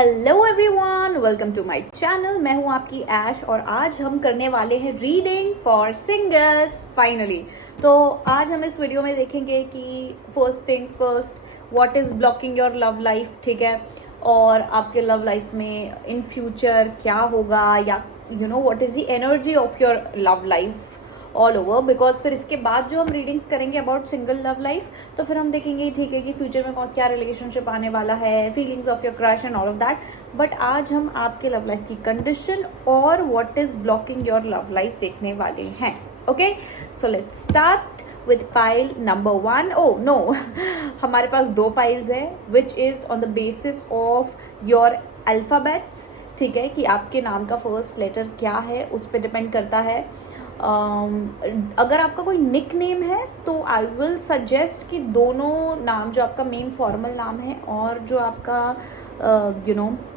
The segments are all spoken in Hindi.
Hello everyone, welcome to my channel. मैं हूं आपकी ऐश और आज हम करने वाले हैं रीडिंग फॉर सिंगल्स फाइनली। तो आज हम इस वीडियो में देखेंगे कि first things first, what is blocking your love life, ठीक है, और आपके लव लाइफ में इन फ्यूचर क्या होगा, या what is the energy of your love life all over. Because फिर इसके बाद जो हम रीडिंग्स करेंगे अबाउट सिंगल लव लाइफ, तो फिर हम देखेंगे ठीक है कि फ्यूचर में क्या रिलेशनशिप आने वाला है, feelings of your crush and all of that. But आज हम आपके लव लाइफ की कंडीशन और what is blocking your love life देखने वाले हैं। Okay, so let's start with pile number 1। Oh no, हमारे पास 2 पाइल्स है which is on the basis of your alphabets. ठीक है, कि आपके नाम का फर्स्ट लेटर क्या है उस पर डिपेंड करता है। अगर आपका कोई निक नेम है तो आई विल सजेस्ट कि दोनों नाम, जो आपका मेन फॉर्मल नाम है और जो आपका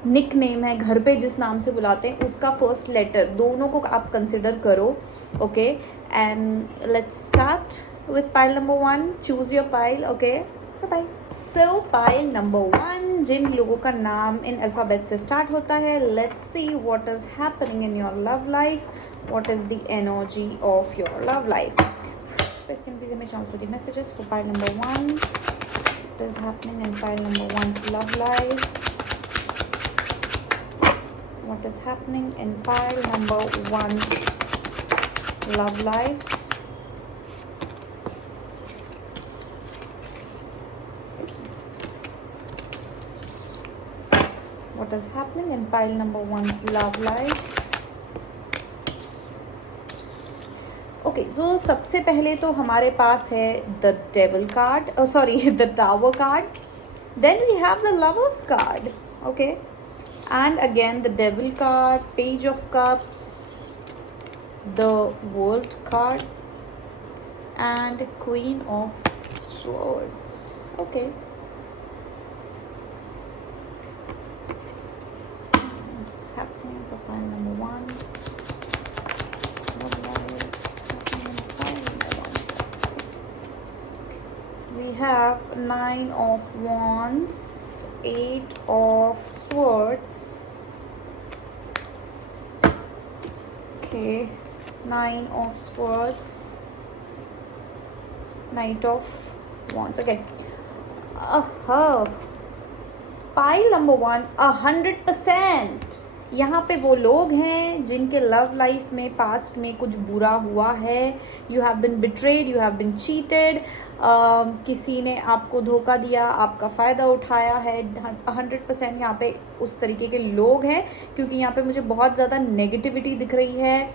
निक नेम है, घर पे जिस नाम से बुलाते हैं, उसका फर्स्ट लेटर, दोनों को आप कंसिडर करो। Okay, and let's start with pile number 1। Choose your pile. Okay, bye. So pile number 1, जिन लोगों का नाम इन अल्फाबेट से स्टार्ट होता है, let's see what is happening in your love life, what is the energy of your love life. Space can please image also the messages for pile number 1. What is happening in pile number 1's love life? What is happening in pile number 1's love life? What is happening in pile number 1's love life? Okay, तो सबसे पहले तो हमारे पास है the devil card, sorry the tower card, then we have the lovers card. Okay, and again the devil card, page of cups, the world card and queen of swords. Okay, what's happening for pile number 1? We have 9 of wands, 8 of swords. Okay, 9 of swords, knight of wands. Okay, pile number 1 100%। यहाँ पे वो लोग हैं जिनके लव लाइफ में पास्ट में कुछ बुरा हुआ है। You have been betrayed, you have been cheated, किसी ने आपको धोखा दिया, आपका फ़ायदा उठाया है। 100% यहाँ पे उस तरीके के लोग हैं, क्योंकि यहाँ पे मुझे बहुत ज़्यादा नेगेटिविटी दिख रही है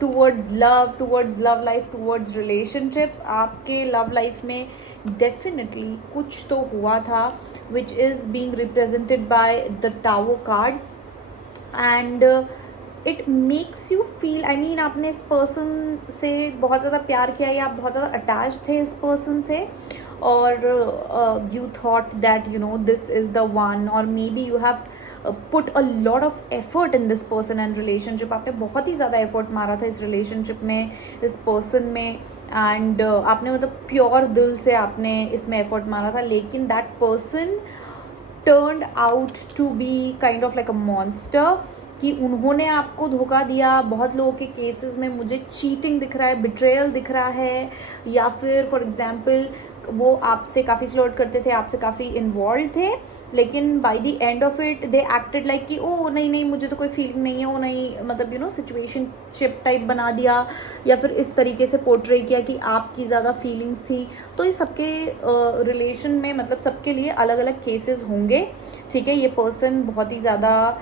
towards love life, towards relationships. आपके लव लाइफ में डेफिनेटली कुछ तो हुआ था which is being represented by the tower card, and it makes you feel, I mean आपने इस पर्सन से बहुत ज़्यादा प्यार किया या आप बहुत ज़्यादा अटैच थे इस पर्सन से, और you thought that this is the one, और maybe you have put a lot of effort in this person and relationship. आपने बहुत ही ज़्यादा एफर्ट मारा था इस रिलेशनशिप में, इस पर्सन में, एंड आपने मतलब प्योर दिल से आपने इसमें एफर्ट मारा था। लेकिन that person turned out to be kind of like a monster, कि उन्होंने आपको धोखा दिया। बहुत लोगों के केसेस में मुझे चीटिंग दिख रहा है, बिट्रेयल दिख रहा है, या फिर फॉर एग्जांपल वो आपसे काफ़ी फ्लर्ट करते थे, आपसे काफ़ी इन्वॉल्व थे, लेकिन by the end of it they acted like कि ओ नहीं मुझे तो कोई फीलिंग नहीं है, वो नहीं, मतलब सिचुएशनशिप टाइप बना दिया, या फिर इस तरीके से पोर्ट्रे किया कि आपकी ज़्यादा फीलिंग्स थी। तो ये सबके रिलेशन में, मतलब सबके लिए अलग अलग केसेस होंगे। ठीक है, ये पर्सन बहुत ही ज़्यादा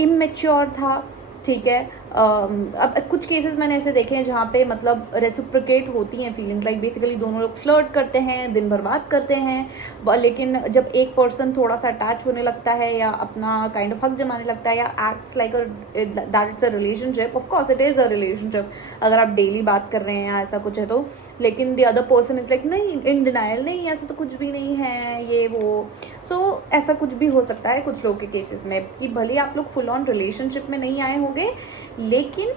इमेच्योर था। ठीक है, अब कुछ केसेस मैंने ऐसे देखे हैं जहाँ पे मतलब रेसिप्रोकेट होती हैं फीलिंग्स, लाइक बेसिकली दोनों लोग फ्लर्ट करते हैं, दिन भर बात करते हैं, लेकिन जब एक पर्सन थोड़ा सा अटैच होने लगता है या अपना काइंड ऑफ हक जमाने लगता है, या acts like that it's a relationship, of course it is a relationship अगर आप डेली बात कर रहे हैं या ऐसा कुछ है तो, लेकिन the other person is like नहीं, इन डिनाइल, नहीं ऐसा तो कुछ भी नहीं है, ये वो। सो ऐसा कुछ भी हो सकता है कुछ लोग के केसेस में, कि भले आप लोग फुल ऑन रिलेशनशिप में नहीं आए होंगे, लेकिन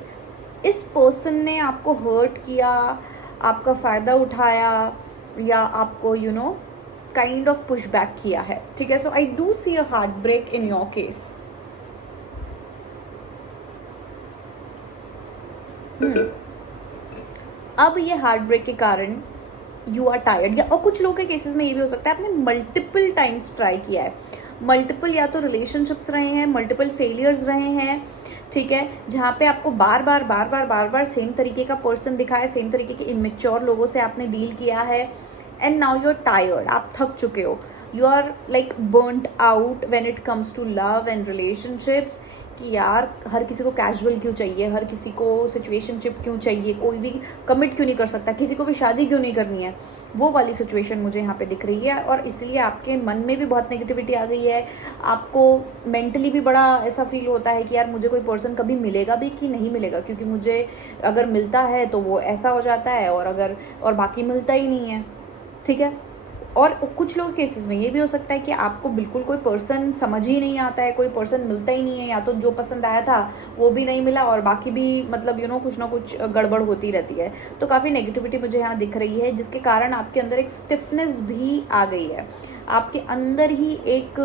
इस पर्सन ने आपको हर्ट किया, आपका फ़ायदा उठाया, या आपको काइंड ऑफ पुश बैक किया है, ठीक है. So I do see a heart break in your case. अब ये हार्ट ब्रेक के कारण यू आर टायर्ड, या और कुछ लोगों के केसेस में ये भी हो सकता है आपने मल्टीपल टाइम्स ट्राई किया है, मल्टीपल या तो रिलेशनशिप्स रहे हैं, मल्टीपल फेलियर्स रहे हैं, ठीक है, जहाँ पे आपको बार बार सेम तरीके का पर्सन दिखा है, सेम तरीके के इमेच्योर लोगों से आपने डील किया है, and now you are tired, आप थक चुके हो, you are like burned out when it comes to love and relationships, कि यार हर किसी को कैजुअल क्यों चाहिए, हर किसी को सिचुएशनशिप क्यों चाहिए, कोई भी कमिट क्यों नहीं कर सकता, किसी को भी शादी क्यों नहीं करनी है, वो वाली सिचुएशन मुझे यहाँ पे दिख रही है. और इसलिए आपके मन में भी बहुत नेगेटिविटी आ गई है, आपको मेंटली भी बड़ा ऐसा फील होता है कि यार मुझे कोई पर्सन कभी मिलेगा भी कि नहीं मिलेगा, क्योंकि मुझे अगर मिलता है तो वो ऐसा हो जाता है, और बाकी मिलता ही नहीं है, ठीक है. और कुछ लोग केसेस में ये भी हो सकता है कि आपको बिल्कुल कोई पर्सन समझ ही नहीं आता है, कोई पर्सन मिलता ही नहीं है, या तो जो पसंद आया था वो भी नहीं मिला, और बाकी भी मतलब कुछ ना कुछ गड़बड़ होती रहती है. तो काफ़ी नेगेटिविटी मुझे यहाँ दिख रही है, जिसके कारण आपके अंदर एक स्टिफनेस भी आ गई है, आपके अंदर ही एक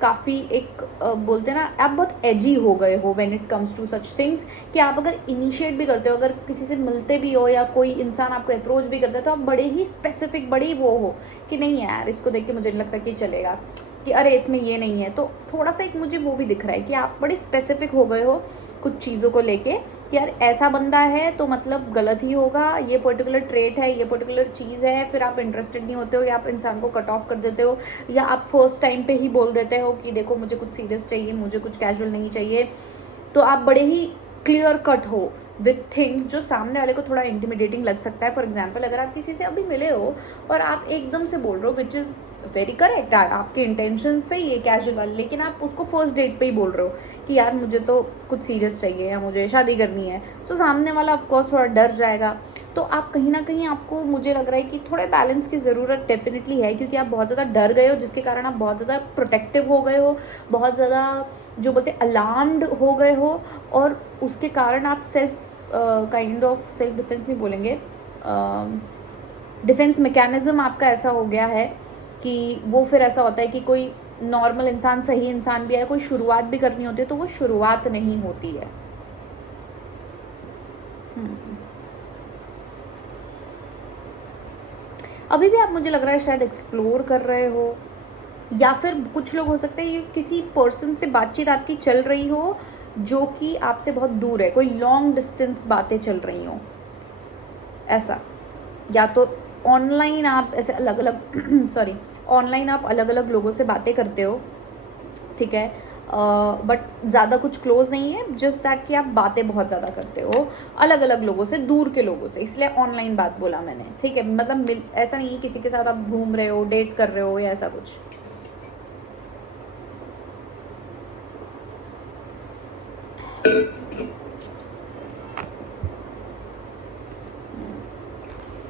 काफ़ी एक बोलते हैं ना, आप बहुत एजी हो गए हो when it comes to such things, कि आप अगर इनिशिएट भी करते हो, अगर किसी से मिलते भी हो या कोई इंसान आपको अप्रोच भी करता है, तो आप बड़े ही स्पेसिफिक, बड़े ही वो हो कि नहीं यार इसको देख के मुझे नहीं लगता कि चलेगा, कि अरे इसमें ये नहीं है. तो थोड़ा सा एक मुझे वो भी दिख रहा है कि आप बड़े स्पेसिफिक हो गए हो कुछ चीज़ों को लेके, कि यार ऐसा बंदा है तो मतलब गलत ही होगा, ये पर्टिकुलर ट्रेट है, ये पर्टिकुलर चीज़ है, फिर आप इंटरेस्टेड नहीं होते हो, या आप इंसान को कट ऑफ कर देते हो, या आप फर्स्ट टाइम पे ही बोल देते हो कि देखो मुझे कुछ सीरियस चाहिए, मुझे कुछ कैजुअल नहीं चाहिए. तो आप बड़े ही क्लियर कट हो विथ थिंग्स, जो सामने वाले को थोड़ा इंटिमिडेटिंग लग सकता है. फॉर एग्जाम्पल, अगर आप किसी से अभी मिले हो और आप एकदम से बोल रहे हो, विच इज़ वेरी करेक्ट, आपके इंटेंशन से ये कैजुअल, लेकिन आप उसको फर्स्ट डेट पे ही बोल रहे हो कि यार मुझे तो कुछ सीरियस चाहिए या मुझे शादी करनी है, तो सामने वाला ऑफकोर्स थोड़ा डर जाएगा. तो आप कहीं ना कहीं, आपको मुझे लग रहा है कि थोड़े बैलेंस की ज़रूरत डेफिनेटली है, क्योंकि आप बहुत ज़्यादा डर गए हो, जिसके कारण आप बहुत ज़्यादा प्रोटेक्टिव हो गए हो, बहुत ज़्यादा जो बोलते अलार्म्ड हो गए हो, और उसके कारण आप काइंड ऑफ सेल्फ डिफेंस नहीं बोलेंगे, डिफेंस मैकेनिज्म आपका ऐसा हो गया है कि वो फिर ऐसा होता है कि कोई नॉर्मल इंसान, सही इंसान भी है, कोई शुरुआत भी करनी होती है तो वो शुरुआत नहीं होती है. अभी भी आप, मुझे लग रहा है शायद एक्सप्लोर कर रहे हो, या फिर कुछ लोग हो सकते हैं ये किसी पर्सन से बातचीत आपकी चल रही हो जो कि आपसे बहुत दूर है, कोई लॉन्ग डिस्टेंस बातें चल रही हो ऐसा, या तो ऑनलाइन आप ऐसे अलग अलग सॉरी ऑनलाइन आप अलग अलग लोगों से बातें करते हो, ठीक है, बट ज़्यादा कुछ क्लोज नहीं है, जस्ट दैट कि आप बातें बहुत ज़्यादा करते हो अलग अलग लोगों से, दूर के लोगों से, इसलिए ऑनलाइन बात बोला मैंने, ठीक है. मतलब ऐसा नहीं है किसी के साथ आप घूम रहे हो, डेट कर रहे हो या ऐसा कुछ.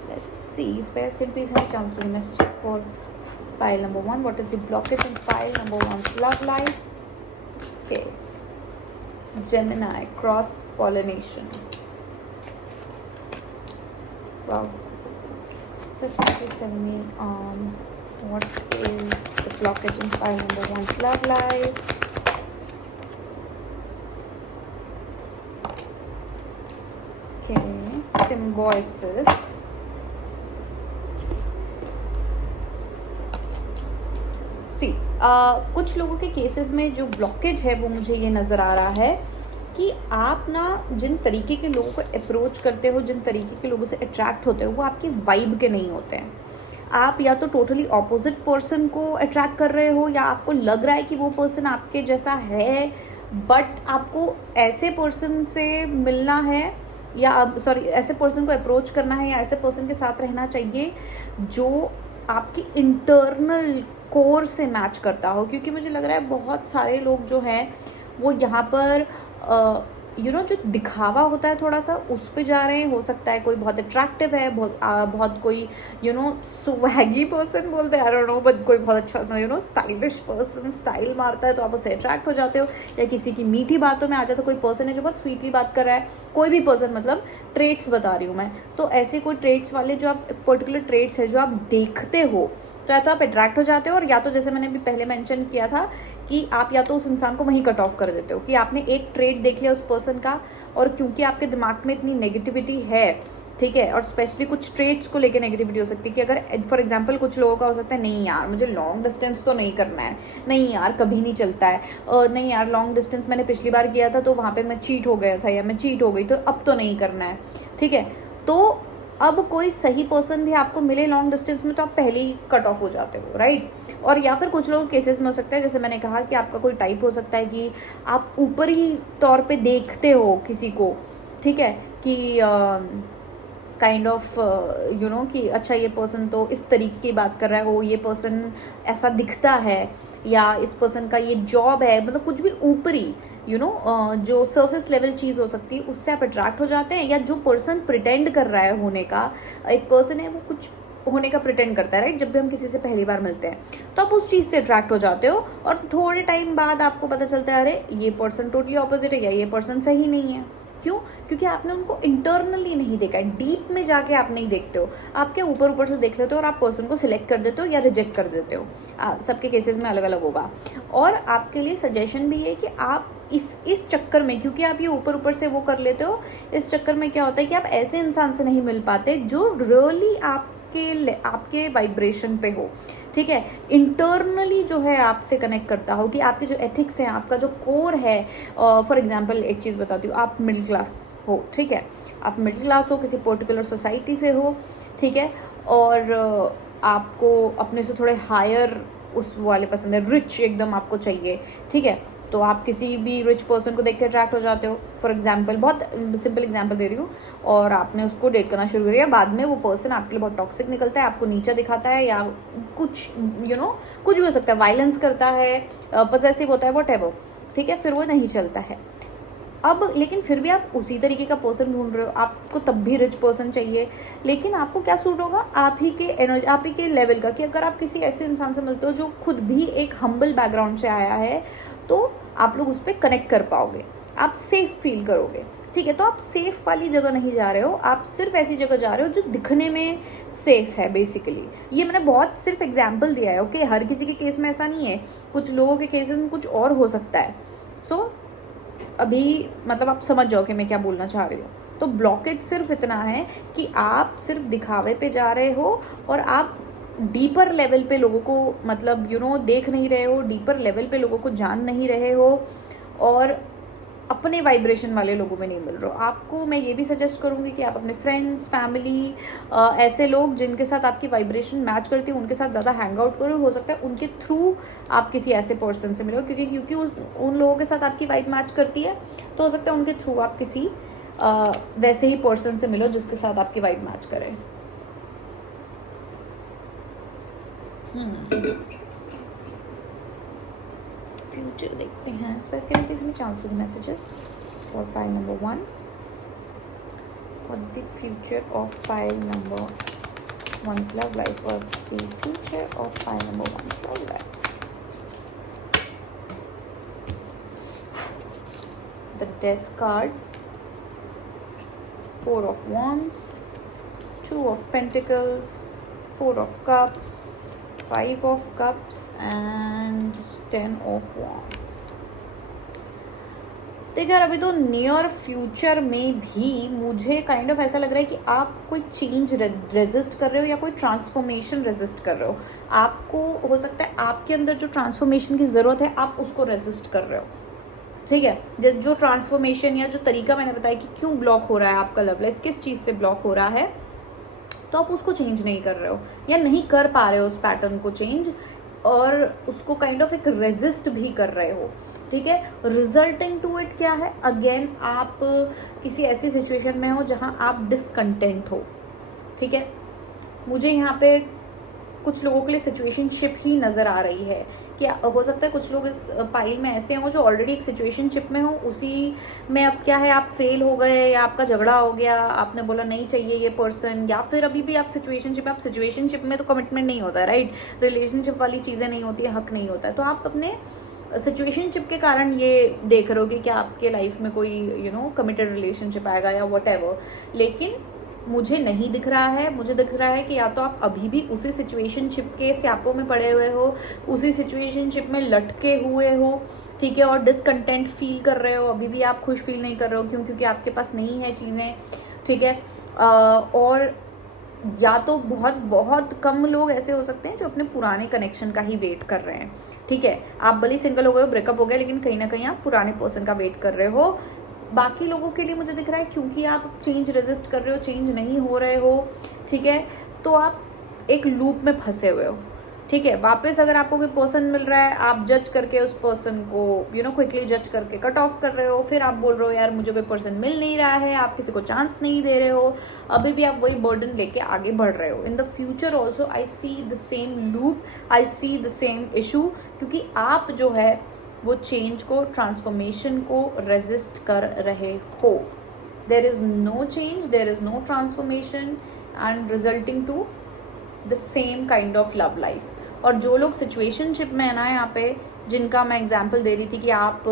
Let's see, spares can please have chance to messages for pile number 1. What is the blockage in pile number 1's love life? Okay, Gemini, cross pollination. Wow. So please tell me what is the blockage in pile number 1's love life? Okay, symbiosis. कुछ लोगों के केसेस में जो ब्लॉकेज है वो मुझे ये नज़र आ रहा है कि आप ना जिन तरीके के लोगों को अप्रोच करते हो, जिन तरीके के लोगों से अट्रैक्ट होते हो, वो आपकी वाइब के नहीं होते हैं. आप या तो टोटली ऑपोजिट पर्सन को अट्रैक्ट कर रहे हो, या आपको लग रहा है कि वो पर्सन आपके जैसा है, बट आपको ऐसे पर्सन से मिलना है, या सॉरी ऐसे पर्सन को अप्रोच करना है, या ऐसे पर्सन के साथ रहना चाहिए जो आपकी इंटरनल कोर से मैच करता हो. क्योंकि मुझे लग रहा है बहुत सारे लोग जो हैं वो यहाँ पर जो दिखावा होता है थोड़ा सा उस पे जा रहे हैं. हो सकता है कोई बहुत अट्रैक्टिव है, बहुत कोई स्वैगी पर्सन बोलते हैं, आई डोंट नो, बट कोई बहुत अच्छा स्टाइलिश पर्सन स्टाइल मारता है तो आप उससे अट्रैक्ट हो जाते हो, या किसी की मीठी बातों में आ जाता है. कोई पर्सन है जो बहुत स्वीटली बात कर रहा है, कोई भी पर्सन, मतलब ट्रेट्स बता रही हूँ मैं. तो ऐसे कोई ट्रेट्स वाले जो आप पर्टिकुलर ट्रेट्स है जो आप देखते हो तो या तो आप अट्रैक्ट हो जाते हो, और या तो जैसे मैंने अभी पहले मेंशन किया था कि आप या तो उस इंसान को वहीं कट ऑफ कर देते हो कि आपने एक ट्रेट देख लिया उस पर्सन का, और क्योंकि आपके दिमाग में इतनी नेगेटिविटी है, ठीक है, और स्पेशली कुछ ट्रेट्स को लेकर नेगेटिविटी हो सकती है कि अगर फॉर एग्जांपल कुछ लोगों का हो सकता है नहीं यार मुझे लॉन्ग डिस्टेंस तो नहीं करना है, नहीं यार कभी नहीं चलता है, नहीं यार लॉन्ग डिस्टेंस मैंने पिछली बार किया था तो वहाँ पे मैं चीट हो गया था या मैं चीट हो गई तो अब तो नहीं करना है, ठीक है। तो अब कोई सही पर्सन भी आपको मिले लॉन्ग डिस्टेंस में तो आप पहले ही कट ऑफ हो जाते हो, राइट। और या फिर कुछ लोग केसेस में हो सकता है, जैसे मैंने कहा कि आपका कोई टाइप हो सकता है कि आप ऊपरी तौर पे देखते हो किसी को, ठीक है, कि काइंड ऑफ यू नो कि अच्छा ये पर्सन तो इस तरीके की बात कर रहा है, वो ये पर्सन ऐसा दिखता है, या इस पर्सन का ये जॉब है, मतलब कुछ भी ऊपरी यू नो जो सरफेस लेवल चीज़ हो सकती है उससे आप अट्रैक्ट हो जाते हैं। या जो पर्सन प्रिटेंड कर रहा है होने का, एक पर्सन है वो कुछ होने का प्रिटेंड करता है, राइट, जब भी हम किसी से पहली बार मिलते हैं तो आप उस चीज़ से अट्रैक्ट हो जाते हो, और थोड़े टाइम बाद आपको पता चलता है अरे ये पर्सन टोटली ऑपोजिट है या ये पर्सन सही नहीं है। क्यों? क्योंकि आपने उनको इंटरनली नहीं देखा है, डीप में जाके आप नहीं देखते हो, आप क्या ऊपर ऊपर से देख लेते हो और आप पर्सन को सिलेक्ट कर देते हो या रिजेक्ट कर देते हो। सबके केसेस में अलग अलग होगा। और आपके लिए सजेशन भी है कि आप इस चक्कर में, क्योंकि आप ये ऊपर ऊपर से वो कर लेते हो, इस चक्कर में क्या होता है कि आप ऐसे इंसान से नहीं मिल पाते जो रियली आपके वाइब्रेशन पे हो, ठीक है, इंटरनली जो है आपसे कनेक्ट करता हो, कि आपके जो एथिक्स हैं, आपका जो कोर है। फॉर एग्जांपल एक चीज़ बताती हूँ, आप मिडिल क्लास हो, ठीक है, आप मिडिल क्लास हो, किसी पर्टिकुलर सोसाइटी से हो, ठीक है, और आपको अपने से थोड़े हायर उस वाले पसंद है, रिच एकदम आपको चाहिए, ठीक है, तो आप किसी भी रिच पर्सन को देख के अट्रैक्ट हो जाते हो। फॉर एग्जांपल, बहुत सिंपल एग्जांपल दे रही हूँ, और आपने उसको डेट करना शुरू कर दिया, बाद में वो पर्सन आपके लिए बहुत टॉक्सिक निकलता है, आपको नीचा दिखाता है, या कुछ यू नो कुछ भी हो सकता है, वायलेंस करता है, पजेसिव होता है, व्हाटएवर, ठीक है, फिर वो नहीं चलता है। अब लेकिन फिर भी आप उसी तरीके का पर्सन ढूंढ रहे हो, आपको तब भी रिच पर्सन चाहिए, लेकिन आपको क्या सूट होगा, आप ही के एनर्जी, आप ही के लेवल का। कि अगर आप किसी ऐसे इंसान से मिलते हो जो खुद भी एक हम्बल बैकग्राउंड से आया है, तो आप लोग उस पर कनेक्ट कर पाओगे, आप सेफ फील करोगे, ठीक है। तो आप सेफ वाली जगह नहीं जा रहे हो, आप सिर्फ ऐसी जगह जा रहे हो जो दिखने में सेफ है बेसिकली। ये मैंने बहुत सिर्फ एग्जाम्पल दिया है, ओके, हर किसी के केस में ऐसा नहीं है, कुछ लोगों के केसेस में कुछ और हो सकता है। सो अभी मतलब आप समझ जाओ कि मैं क्या बोलना चाह रही हूँ। तो ब्लॉकेज सिर्फ इतना है कि आप सिर्फ दिखावे पे जा रहे हो, और आप डीपर लेवल पे लोगों को मतलब यू नो देख नहीं रहे हो, डीपर लेवल पे लोगों को जान नहीं रहे हो, और अपने वाइब्रेशन वाले लोगों में नहीं मिल रहे हो। आपको मैं ये भी सजेस्ट करूँगी कि आप अपने फ्रेंड्स, फैमिली, ऐसे लोग जिनके साथ आपकी वाइब्रेशन मैच करती है उनके साथ ज़्यादा हैंग आउट करो। हो सकता है उनके थ्रू आप किसी ऐसे पर्सन से मिलो, क्योंकि उन लोगों के साथ आपकी वाइब मैच करती है, तो हो सकता है उनके थ्रू आप किसी वैसे ही पर्सन से मिलो जिसके साथ आपकी वाइब मैच करे। फ्यूचर देखते हैं। So let's get into chance with messages for file number 1. What's the future of file number 1's love life? What's the future of file number 1's love life? The Death card, 4 of Wands, 2 of Pentacles, 4 of Cups, 5 of Cups and 10 of Wands. देखिए यार, अभी तो नियर फ्यूचर में भी मुझे काइंड ऑफ ऐसा लग रहा है कि आप कोई चेंज रेजिस्ट कर रहे हो या कोई ट्रांसफॉर्मेशन रेजिस्ट कर रहे हो। आपको हो सकता है आपके अंदर जो ट्रांसफॉर्मेशन की ज़रूरत है आप उसको रेजिस्ट कर रहे हो, ठीक है। जो ट्रांसफॉर्मेशन या जो तरीका मैंने बताया कि क्यों ब्लॉक हो रहा है आपका लव लाइफ, किस चीज़ से ब्लॉक हो रहा है, तो आप उसको चेंज नहीं कर रहे हो या नहीं कर पा रहे हो उस पैटर्न को चेंज, और उसको काइंड ऑफ एक रेजिस्ट भी कर रहे हो, ठीक है। रिजल्टिंग टू इट क्या है, अगेन आप किसी ऐसी सिचुएशन में हो जहां आप डिसकंटेंट हो, ठीक है। मुझे यहाँ पे कुछ लोगों के लिए सिचुएशनशिप ही नज़र आ रही है कि हो सकता है कुछ लोग इस पाइल में ऐसे हों जो ऑलरेडी एक सिचुएशनशिप में हो, उसी में अब क्या है आप फेल हो गए या आपका झगड़ा हो गया, आपने बोला नहीं चाहिए ये पर्सन, या फिर अभी भी आप सिचुएशनशिप में तो कमिटमेंट नहीं होता है, राइट, रिलेशनशिप वाली चीज़ें नहीं होती है, हक नहीं होता है, तो आप अपने सिचुएशनशिप के कारण ये देख रहे हो कि क्या आपके लाइफ में कोई कमिटेड रिलेशनशिप आएगा या व्हाटएवर। लेकिन मुझे नहीं दिख रहा है। मुझे दिख रहा है कि या तो आप अभी भी उसी सिचुएशनशिप के स्यापों में पड़े हुए हो, उसी सिचुएशनशिप में लटके हुए हो, ठीक है, और डिसकंटेंट फील कर रहे हो, अभी भी आप खुश फील नहीं कर रहे हो। क्यों? क्योंकि आपके पास नहीं है चीज़ें, ठीक है। और या तो बहुत बहुत कम लोग ऐसे हो सकते हैं जो अपने पुराने कनेक्शन का ही वेट कर रहे हैं, ठीक है। आप भले सिंगल हो गए हो, ब्रेकअप हो गया, लेकिन कहीं ना कहीं आप पुराने पर्सन का वेट कर रहे हो। बाकी लोगों के लिए मुझे दिख रहा है क्योंकि आप चेंज रेजिस्ट कर रहे हो, चेंज नहीं हो रहे हो, ठीक है, तो आप एक लूप में फंसे हुए हो, ठीक है। वापस अगर आपको कोई पर्सन मिल रहा है, आप जज करके उस पर्सन को क्विकली जज करके कट ऑफ कर रहे हो, फिर आप बोल रहे हो यार मुझे कोई पर्सन मिल नहीं रहा है, आप किसी को चांस नहीं दे रहे हो, अभी भी आप वही बर्डन लेके आगे बढ़ रहे हो। In the future also I see the same loop, I see the same issue, क्योंकि आप जो है वो चेंज को, ट्रांसफॉर्मेशन को रेजिस्ट कर रहे हो। There is no change, there is no transformation and resulting to the same kind of love life. और जो लोग सिचुएशनशिप में है ना, यहाँ पे जिनका मैं एग्जांपल दे रही थी कि आप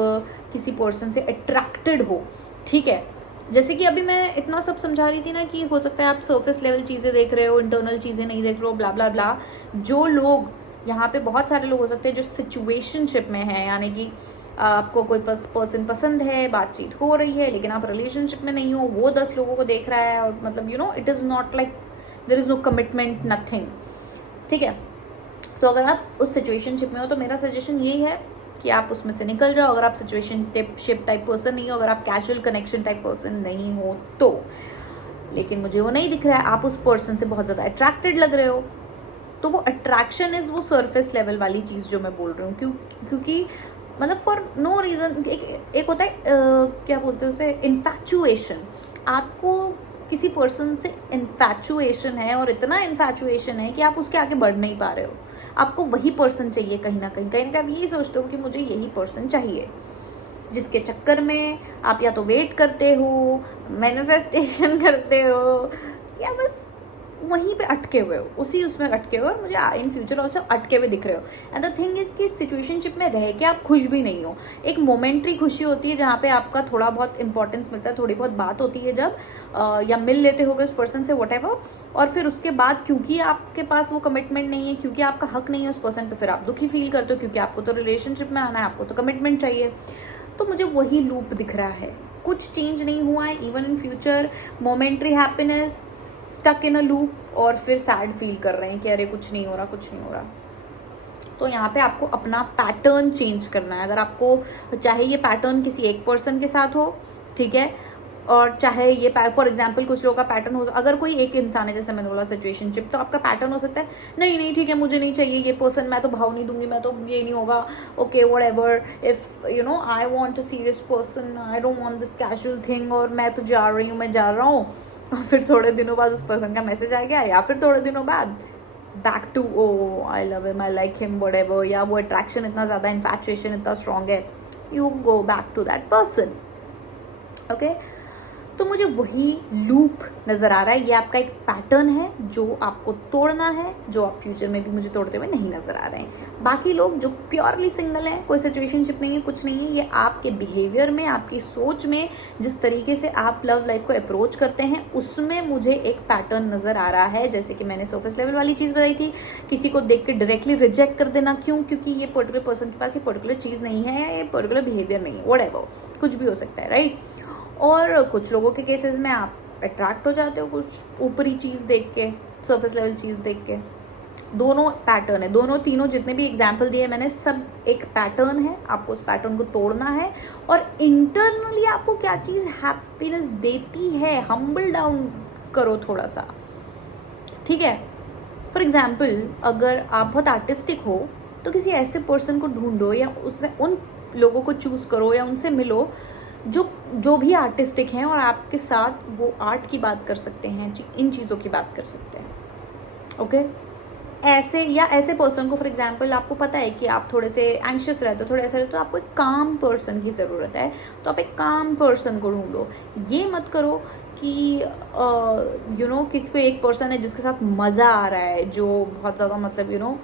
किसी पर्सन से अट्रैक्टेड हो, ठीक है, जैसे कि अभी मैं इतना सब समझा रही थी ना कि हो सकता है आप सरफेस लेवल चीज़ें देख रहे हो, इंटरनल चीज़ें नहीं देख रहे हो, ब्ला ब्ला ब्ला। जो लोग यहाँ पे, बहुत सारे लोग हो सकते हैं जो सिचुएशनशिप में हैं, यानी कि आपको कोई पर्सन पसंद है, बातचीत हो रही है, लेकिन आप रिलेशनशिप में नहीं हो, वो 10 लोगों को देख रहा है, और मतलब it is not like there is no commitment, nothing, ठीक है। तो अगर आप उस सिचुएशनशिप में हो तो मेरा सजेशन यही है कि आप उसमें से निकल जाओ। अगर आप सिचुएशनशिप टाइप पर्सन नहीं हो, अगर आप कैजुअल कनेक्शन टाइप पर्सन नहीं हो तो, लेकिन मुझे वो नहीं दिख रहा है, आप उस पर्सन से बहुत ज़्यादा अट्रैक्टेड लग रहे हो, तो वो अट्रैक्शन इज वो सरफेस लेवल वाली चीज़ जो मैं बोल रही हूँ। क्योंकि मतलब फॉर नो रीज़न, एक होता है क्या बोलते हैं उसे, इन्फैचुएशन। आपको किसी पर्सन से इन्फैचुएशन है, और इतना इन्फैचुएशन है कि आप उसके आगे बढ़ नहीं पा रहे हो। आपको वही पर्सन चाहिए, कहीं ना कहीं आप यही सोचते हो कि मुझे यही पर्सन चाहिए, जिसके चक्कर में आप या तो वेट करते हो, मैनिफेस्टेशन करते हो, या बस वहीं पे अटके हुए हो, उसी उसमें अटके हुए हो, और मुझे इन फ्यूचर ऑल्सो अटके हुए दिख रहे हो। एंड द थिंग इज कि सिचुएशनशिप में रह के आप खुश भी नहीं हो। एक मोमेंट्री खुशी होती है जहाँ पे आपका थोड़ा बहुत इंपॉर्टेंस मिलता है, थोड़ी बहुत बात होती है जब या मिल लेते हो उस पर्सन से, व्हाटएवर, और फिर उसके बाद क्योंकि आपके पास वो कमिटमेंट नहीं है, क्योंकि आपका हक नहीं है उस पर्सन पे, फिर आप दुखी फील करते हो, क्योंकि आपको तो रिलेशनशिप में आना है, आपको तो कमिटमेंट चाहिए। तो मुझे वही लूप दिख रहा है, कुछ चेंज नहीं हुआ है। Even in future momentary happiness, stuck in a loop, और फिर सैड फील कर रहे हैं कि अरे कुछ नहीं हो रहा, कुछ नहीं हो रहा। तो यहाँ पे आपको अपना पैटर्न चेंज करना है। अगर आपको, चाहे ये पैटर्न किसी एक पर्सन के साथ हो, ठीक है, और चाहे ये फॉर एग्जाम्पल कुछ लोगों का पैटर्न हो, अगर कोई एक इंसान है, जैसे मैंने बोला सिचुएशनशिप, तो आपका पैटर्न हो सकता है नहीं नहीं ठीक है, मुझे नहीं चाहिए ये पर्सन, मैं तो भाव नहीं दूंगी, मैं तो ये नहीं होगा, okay whatever, if I want a serious person, I don't want this casual thing, और मैं तो जा रही हूँ, मैं जा रहा हूँ, और फिर थोड़े दिनों बाद उस पर्सन का मैसेज आ गया, या फिर थोड़े दिनों बाद back to oh I love him, I like him, whatever, या वो अट्रैक्शन इतना ज़्यादा, इन्फैचुएशन इतना स्ट्रॉन्ग है, you go back to that person, okay. तो मुझे वही लूप नज़र आ रहा है, ये आपका एक पैटर्न है जो आपको तोड़ना है, जो आप फ्यूचर में भी मुझे तोड़ते हुए नहीं नज़र आ रहे हैं। बाकी लोग जो प्योरली सिंगल हैं, कोई सिचुएशनशिप नहीं है, कुछ नहीं है, ये आपके बिहेवियर में, आपकी सोच में, जिस तरीके से आप लव लाइफ को अप्रोच करते हैं, उसमें मुझे एक पैटर्न नज़र आ रहा है। जैसे कि मैंने सरफेस लेवल वाली चीज़ बताई थी, किसी को देख के डायरेक्टली रिजेक्ट कर देना, क्यों? क्योंकि ये पर्टिकुलर पर्सन के पास ये पर्टिकुलर चीज़ नहीं है, ये पर्टिकुलर बिहेवियर नहीं है, व्हाटएवर, कुछ भी हो सकता है, राइट। और कुछ लोगों के केसेस में आप अट्रैक्ट हो जाते हो कुछ ऊपरी चीज़ देख के, सरफेस लेवल चीज़ देख के। दोनों पैटर्न है, दोनों तीनों जितने भी एग्जाम्पल दिए मैंने, सब एक पैटर्न है, आपको उस पैटर्न को तोड़ना है। और इंटरनली आपको क्या चीज़ हैप्पीनेस देती है, हम्बल डाउन करो थोड़ा सा, ठीक है। फॉर एग्जाम्पल, अगर आप बहुत आर्टिस्टिक हो तो किसी ऐसे पर्सन को ढूंढो, या उससे उन लोगों को चूज़ करो, या उनसे मिलो जो भी आर्टिस्टिक हैं, और आपके साथ वो आर्ट की बात कर सकते हैं, इन चीज़ों की बात कर सकते हैं, ओके। ऐसे पर्सन को, फॉर एग्जांपल, आपको पता है कि आप थोड़े से एंशियस रहते हो, थोड़े ऐसे रहते हो, आपको एक काम पर्सन की ज़रूरत है, तो आप एक काम पर्सन को ढूंढो। ये मत करो कि किसी को एक पर्सन है जिसके साथ मज़ा आ रहा है, जो बहुत ज़्यादा मतलब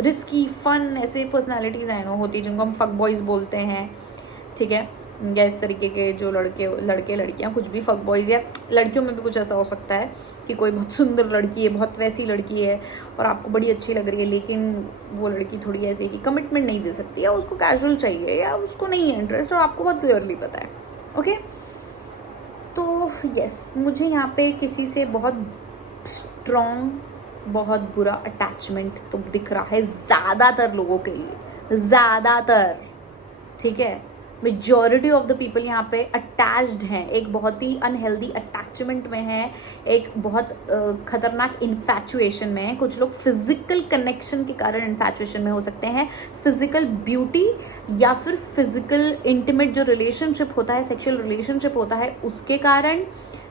रिस्की फन, ऐसे पर्सनैलिटीज़ हैं होती, जिनको हम फक बॉयज़ बोलते हैं, ठीक है, या इस तरीके के जो लड़के लड़कियां कुछ भी फक बॉयज, या लड़कियों में भी कुछ ऐसा हो सकता है कि कोई बहुत सुंदर लड़की है, बहुत वैसी लड़की है और आपको बड़ी अच्छी लग रही है, लेकिन वो लड़की थोड़ी ऐसी कि कमिटमेंट नहीं दे सकती, या उसको कैजुअल चाहिए, या उसको नहीं है इंटरेस्ट और आपको बहुत क्लियरली पता है। ओके, तो यस, मुझे यहाँ पे किसी से बहुत स्ट्रॉन्ग, बहुत बुरा अटैचमेंट तो दिख रहा है ज़्यादातर लोगों के लिए, ज़्यादातर, ठीक है। मेजॉरिटी ऑफ द पीपल यहाँ पे अटैच्ड हैं, एक बहुत ही अनहेल्दी अटैचमेंट में है, एक बहुत खतरनाक इन्फैचुएशन में है। कुछ लोग फिजिकल कनेक्शन के कारण इन्फैचुएशन में हो सकते हैं, फिजिकल ब्यूटी या फिर फिजिकल इंटीमेट जो रिलेशनशिप होता है, सेक्सुअल रिलेशनशिप होता है, उसके कारण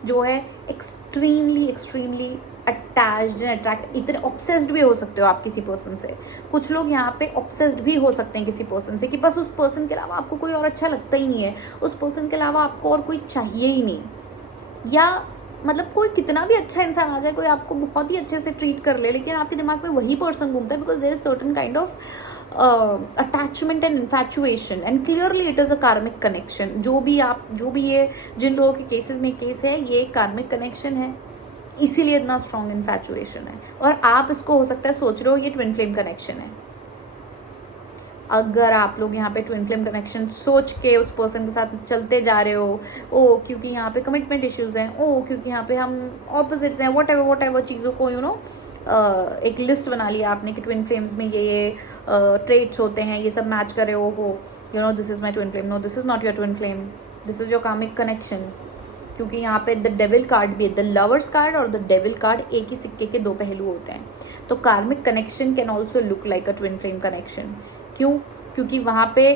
जो है एक्सट्रीमली अटैच्ड एंड अट्रैक्ट, इतने ऑब्सेस्ड भी हो सकते हो आप किसी पर्सन से। कुछ लोग यहाँ पे ऑब्सेस्ड भी हो सकते हैं किसी पर्सन से, कि बस उस पर्सन के अलावा आपको कोई और अच्छा लगता ही नहीं है, उस पर्सन के अलावा आपको और कोई चाहिए ही नहीं, या मतलब कोई कितना भी अच्छा इंसान आ जाए, कोई आपको बहुत ही अच्छे से ट्रीट कर ले, लेकिन आपके दिमाग में वही पर्सन घूमता है, because there is certain kind of attachment and infatuation, and clearly it is a karmic connection. जो भी ये जिन लोगों के केसेस में केस है, ये कार्मिक कनेक्शन है, इसीलिए इतना स्ट्रॉन्ग इन्फैचुएशन है। और आप इसको हो सकता है सोच रहे हो ये ट्विन फ्लेम कनेक्शन है। अगर आप लोग यहाँ पे ट्विन फ्लेम कनेक्शन सोच के उस पर्सन के साथ चलते जा रहे हो, ओ क्योंकि यहाँ पे कमिटमेंट इश्यूज हैं, ओ क्योंकि यहाँ पे हम ऑपोजिट्स हैं, वट एवर चीज़ों को एक लिस्ट बना लिया आपने कि ट्विन फ्लेम्स में ये ट्रेट्स होते हैं, ये सब मैच कर रहे हो, this is my twin flame, no this is not your twin flame, this is your karmic connection. क्योंकि यहाँ पे द डेविल कार्ड भी है, द लवर्स कार्ड और द डेविल कार्ड एक ही सिक्के के दो पहलू होते हैं। तो karmic connection can also look like a twin flame connection. क्यों? क्योंकि वहाँ पे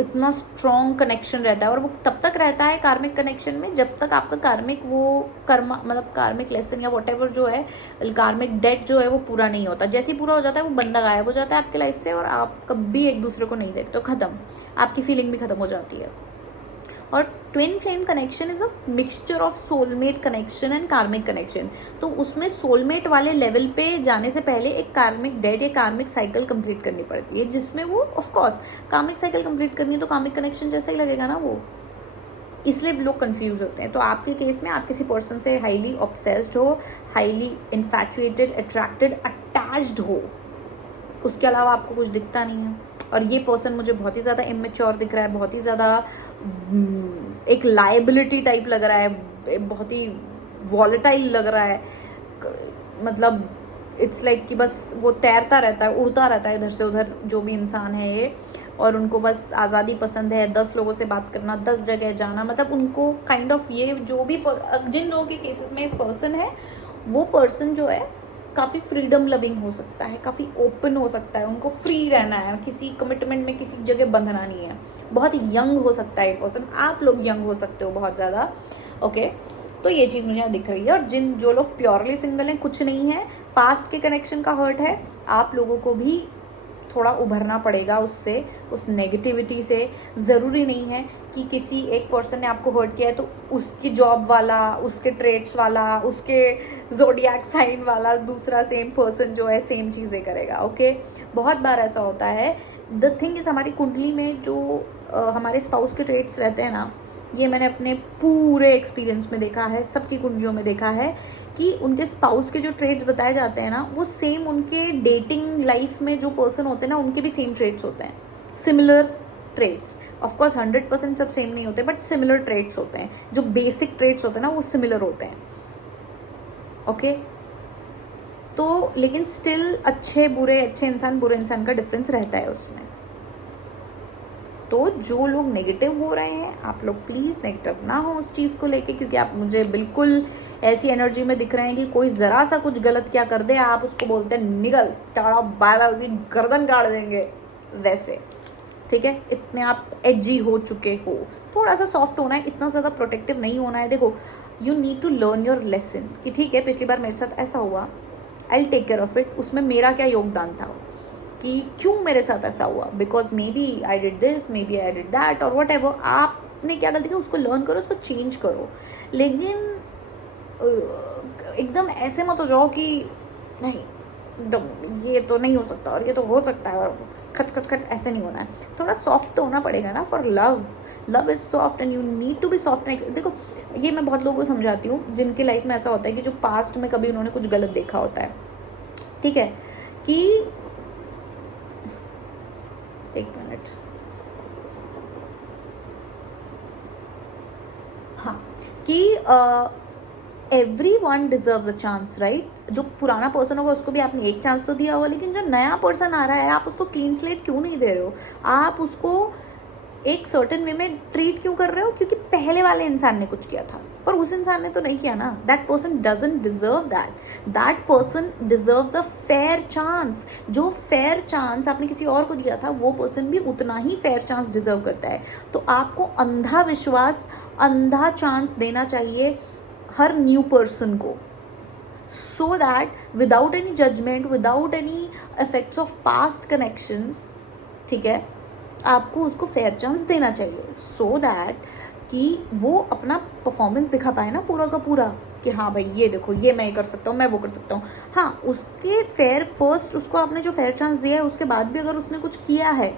इतना स्ट्रॉन्ग कनेक्शन रहता है, और वो तब तक रहता है कार्मिक कनेक्शन में जब तक आपका कार्मिक वो कर्मा मतलब कार्मिक लेसन या वट एवर जो है, कार्मिक डेट जो है वो पूरा नहीं होता। जैसे ही पूरा हो जाता है वो बंदा गायब हो जाता है आपके लाइफ से, और आप कभी एक दूसरे को नहीं देखते, तो खत्म, आपकी फीलिंग भी खत्म हो जाती है। और twin flame connection is a mixture of soulmate connection and karmic connection. तो उसमें सोलमेट वाले लेवल पे जाने से पहले एक कार्मिक डेट या कार्मिक साइकिल कंप्लीट करनी पड़ती है, जिसमें वो ऑफ कोर्स कार्मिक साइकिल कंप्लीट करनी है तो कार्मिक कनेक्शन जैसा ही लगेगा ना वो, इसलिए लोग कंफ्यूज होते हैं। तो आपके केस में आप किसी पर्सन से हाईली ऑब्सेस्ड हो, हाईली इन्फैचुएटेड, अट्रैक्टेड, अटैच्ड हो, उसके अलावा आपको कुछ दिखता नहीं है। और ये पर्सन मुझे बहुत ही ज़्यादा इमेच्योर दिख रहा है, बहुत ही ज़्यादा एक लाइबिलिटी टाइप लग रहा है, बहुत ही वॉलेटाइल लग रहा है, मतलब इट्स लाइक कि बस वो तैरता रहता है, उड़ता रहता है इधर से उधर, जो भी इंसान है ये, और उनको बस आज़ादी पसंद है, 10 लोगों से बात करना, 10 जगह जाना, मतलब उनको काइंड ऑफ ये जो भी जिन लोगों के केसेस में पर्सन है, वो पर्सन जो है काफ़ी फ्रीडम लविंग हो सकता है, काफ़ी ओपन हो सकता है, उनको फ्री रहना है, किसी कमिटमेंट में किसी जगह बंधना नहीं है, बहुत यंग हो सकता है पर्सन, आप लोग यंग हो सकते हो बहुत ज़्यादा। ओके, तो ये चीज़ मुझे दिख रही है। और जो लोग प्योरली सिंगल हैं, कुछ नहीं है, पास्ट के कनेक्शन का हर्ट है, आप लोगों को भी थोड़ा उभरना पड़ेगा उससे, उस नेगेटिविटी से। ज़रूरी नहीं है कि किसी एक पर्सन ने आपको हर्ट किया है तो उसकी जॉब वाला, उसके ट्रेड्स वाला, उसके ज़ोडिएक साइन वाला दूसरा सेम पर्सन जो है सेम चीज़ें करेगा। ओके, बहुत बार ऐसा होता है। द थिंग इज़, हमारी कुंडली में जो हमारे स्पाउस के ट्रेड्स रहते हैं ना, ये मैंने अपने पूरे एक्सपीरियंस में देखा है, सबकी कुंडलियों में देखा है कि उनके स्पाउस के जो ट्रेड्स बताए जाते हैं ना, वो सेम उनके डेटिंग लाइफ में जो पर्सन होते हैं ना, उनके भी सेम ट्रेड्स होते हैं, सिमिलर ट्रेड्स। ऑफकोर्स 100% सब सेम नहीं होते, बट सिमिलर ट्रेड्स होते हैं, जो बेसिक ट्रेड्स होते हैं ना वो सिमिलर होते हैं। ओके, तो लेकिन स्टिल अच्छे इंसान बुरे इंसान का डिफरेंस रहता है उसमें। तो जो लोग नेगेटिव हो रहे हैं, आप लोग प्लीज़ नेगेटिव ना हो उस चीज़ को लेके, क्योंकि आप मुझे बिल्कुल ऐसी एनर्जी में दिख रहे हैं कि कोई ज़रा सा कुछ गलत क्या कर दे, आप उसको बोलते हैं निकल टाड़ा बाला, उसकी गर्दन काट देंगे वैसे, ठीक है। इतने आप एजी हो चुके हो, थोड़ा सा सॉफ्ट होना है, इतना ज़्यादा प्रोटेक्टिव नहीं होना है। देखो, you need to learn your lesson कि ठीक है, पिछली बार मेरे साथ ऐसा हुआ, I take care of it, उसमें मेरा क्या योगदान था, कि क्यों मेरे साथ ऐसा हुआ, because maybe I did this, maybe I did that, और वट एवर, आपने क्या गलती की उसको लर्न करो, उसको चेंज करो। लेकिन एकदम ऐसे मत हो जाओ कि नहीं ये तो नहीं हो सकता और ये तो हो सकता है, और खट खट खट ऐसे नहीं होना है। थोड़ा सॉफ्ट तो होना पड़ेगा ना for love, love is soft and you need to be soft and देखो, ये मैं बहुत लोगों को समझाती हूँ जिनके लाइफ में ऐसा होता है कि जो पास्ट में कभी उन्होंने कुछ गलत देखा होता है, ठीक है, कि एक मिनट, हाँ, कि everyone deserves a chance, right? जो पुराना पर्सन होगा उसको भी आपने एक चांस तो दिया होगा, लेकिन जो नया पर्सन आ रहा है आप उसको क्लीन स्लेट क्यों नहीं दे रहे हो? आप उसको एक सर्टेन वे में ट्रीट क्यों कर रहे हो? क्योंकि पहले वाले इंसान ने कुछ किया था, पर उस इंसान ने तो नहीं किया ना. That person doesn't deserve that. That person deserves a fair chance. जो फेयर चांस आपने किसी और को दिया था वो पर्सन भी उतना ही फेयर चांस डिजर्व करता है. तो आपको अंधा विश्वास, अंधा चांस देना चाहिए हर न्यू पर्सन को, so that without any judgment, without any effects of past connections, ठीक है, आपको उसको फेयर चांस देना चाहिए, so that कि वो अपना परफॉर्मेंस दिखा पाए ना पूरा का पूरा, कि हाँ भाई ये देखो, ये मैं कर सकता हूँ, मैं वो कर सकता हूँ. हाँ, उसके फेयर फर्स्ट, उसको आपने जो फेयर चांस दिया है उसके बाद भी अगर उसने कुछ किया है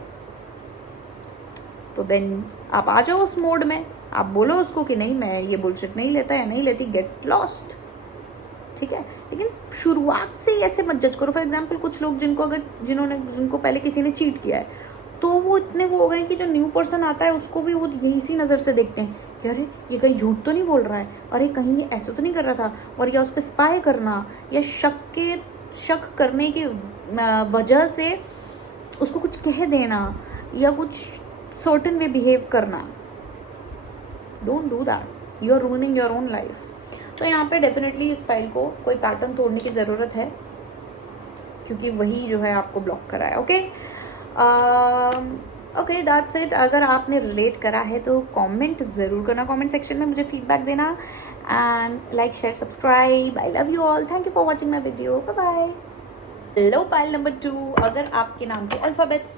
तो देन आप आ जाओ उस मोड में, आप बोलो उसको कि नहीं मैं ये बुलशिट नहीं लेता या नहीं लेती, गेट लॉस्ट, ठीक है. लेकिन शुरुआत से ही ऐसे मत जज करो. फॉर एग्जाम्पल कुछ लोग जिनको पहले किसी ने चीट किया है तो वो इतने वो हो गए कि जो न्यू पर्सन आता है उसको भी वो यही सी नज़र से देखते हैं कि अरे ये कहीं झूठ तो नहीं बोल रहा है, अरे कहीं ये ऐसा तो नहीं कर रहा था, और या उस पर स्पाई करना या शक करने की वजह से उसको कुछ कह देना या कुछ सर्टेन वे बिहेव करना. Don't do that, you are ruining your own life. तो यहाँ पे डेफिनेटली इस फाइल को कोई पैटर्न तोड़ने की ज़रूरत है, क्योंकि वही जो है आपको ब्लॉक करा है. Okay okay, that's it. अगर आपने रिलेट करा है तो कमेंट ज़रूर करना, कमेंट सेक्शन में मुझे फीडबैक देना. And like, share, subscribe. I love you all. Thank you for watching my video. Bye bye. Hello pile number 2. अगर आपके नाम के अल्फ़ाबेट्स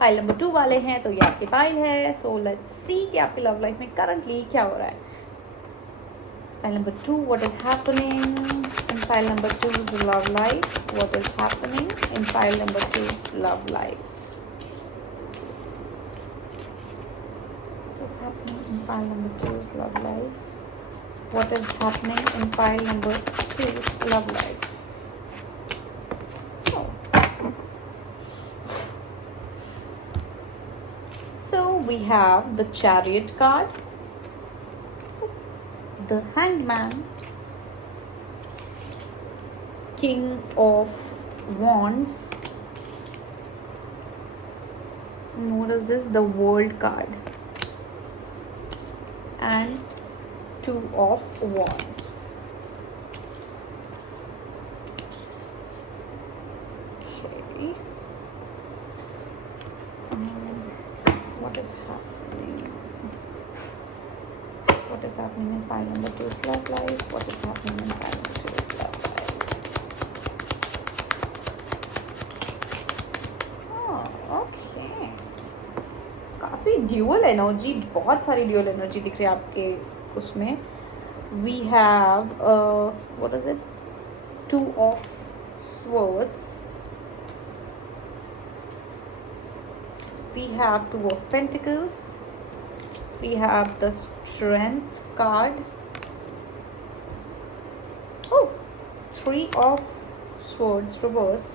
पाइल नंबर 2 वाले हैं तो ये आपकी पाइल है. सो लेट्स सी कि आपकी लव लाइफ में करंटली क्या हो रहा है. Pile number 2, what is happening in pile number 2's love life? What is happening in pile number 2's love life? What is happening in pile number 2's love life? What is happening in pile number 2's love life? Oh. So we have the Chariot card, the Hangman, King of Wands, and what is this? The World card, and Two of Wands. Okay. And what is happening? What is happening in pile number 2's love life? What is happening in pile number 2's love life? Oh, okay. काफ़ी ड्यूअल एनर्जी, बहुत सारी ड्यूअल एनर्जी दिख रही है आपके उसमें. We have what is it? Two of Swords. We have Two of Pentacles. We have the Strength card. Oh, Three of Swords reverse.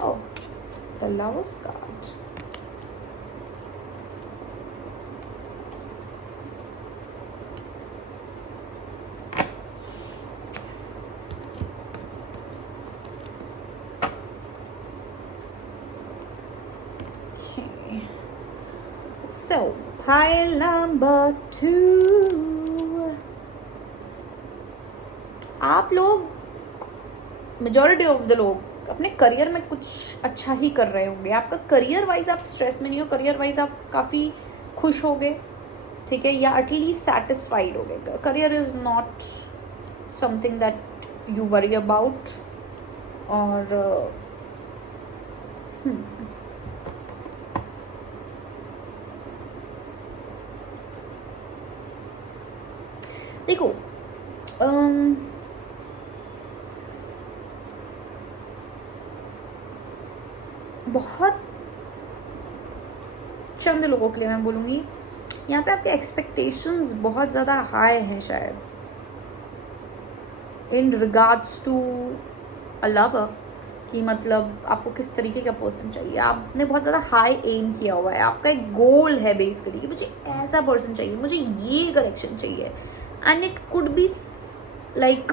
Oh, the Lovers card. So, pile number 2. आप लोग, मेजॉरिटी ऑफ द लोग अपने करियर में कुछ अच्छा ही कर रहे होंगे. आपका करियर वाइज आप स्ट्रेस में नहीं हो, करियर वाइज आप काफ़ी खुश होगे, ठीक है, या एटलीस्ट सेटिस्फाइड होगे. Career is not something that you worry about. और देखो बहुत चंद लोगों के लिए मैं बोलूँगी यहाँ पे आपके एक्सपेक्टेशंस बहुत ज़्यादा हाई हैं शायद in regards to a lover, कि मतलब आपको किस तरीके का पर्सन चाहिए। आपने बहुत ज़्यादा हाई एम किया हुआ है, आपका एक गोल है बेसिकली कि मुझे ऐसा पर्सन चाहिए, मुझे ये कनेक्शन चाहिए, and it could be like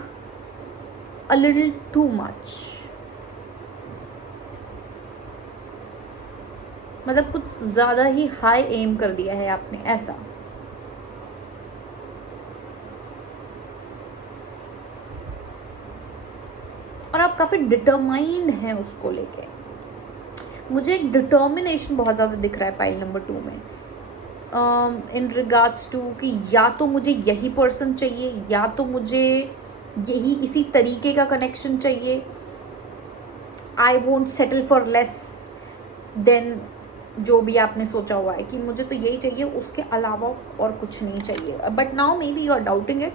a little too much, मतलब कुछ ज़्यादा ही हाई एम कर दिया है आपने ऐसा। और आप काफ़ी डिटरमाइंड हैं उसको लेके। मुझे एक डिटर्मिनेशन बहुत ज़्यादा दिख रहा है पाइल नंबर 2 में, इन रिगार्ड्स टू कि या तो मुझे यही पर्सन चाहिए, या तो मुझे यही इसी तरीके का कनेक्शन चाहिए। I won't settle for less than जो भी आपने सोचा हुआ है कि मुझे तो यही चाहिए, उसके अलावा और कुछ नहीं चाहिए। But now maybe you are doubting it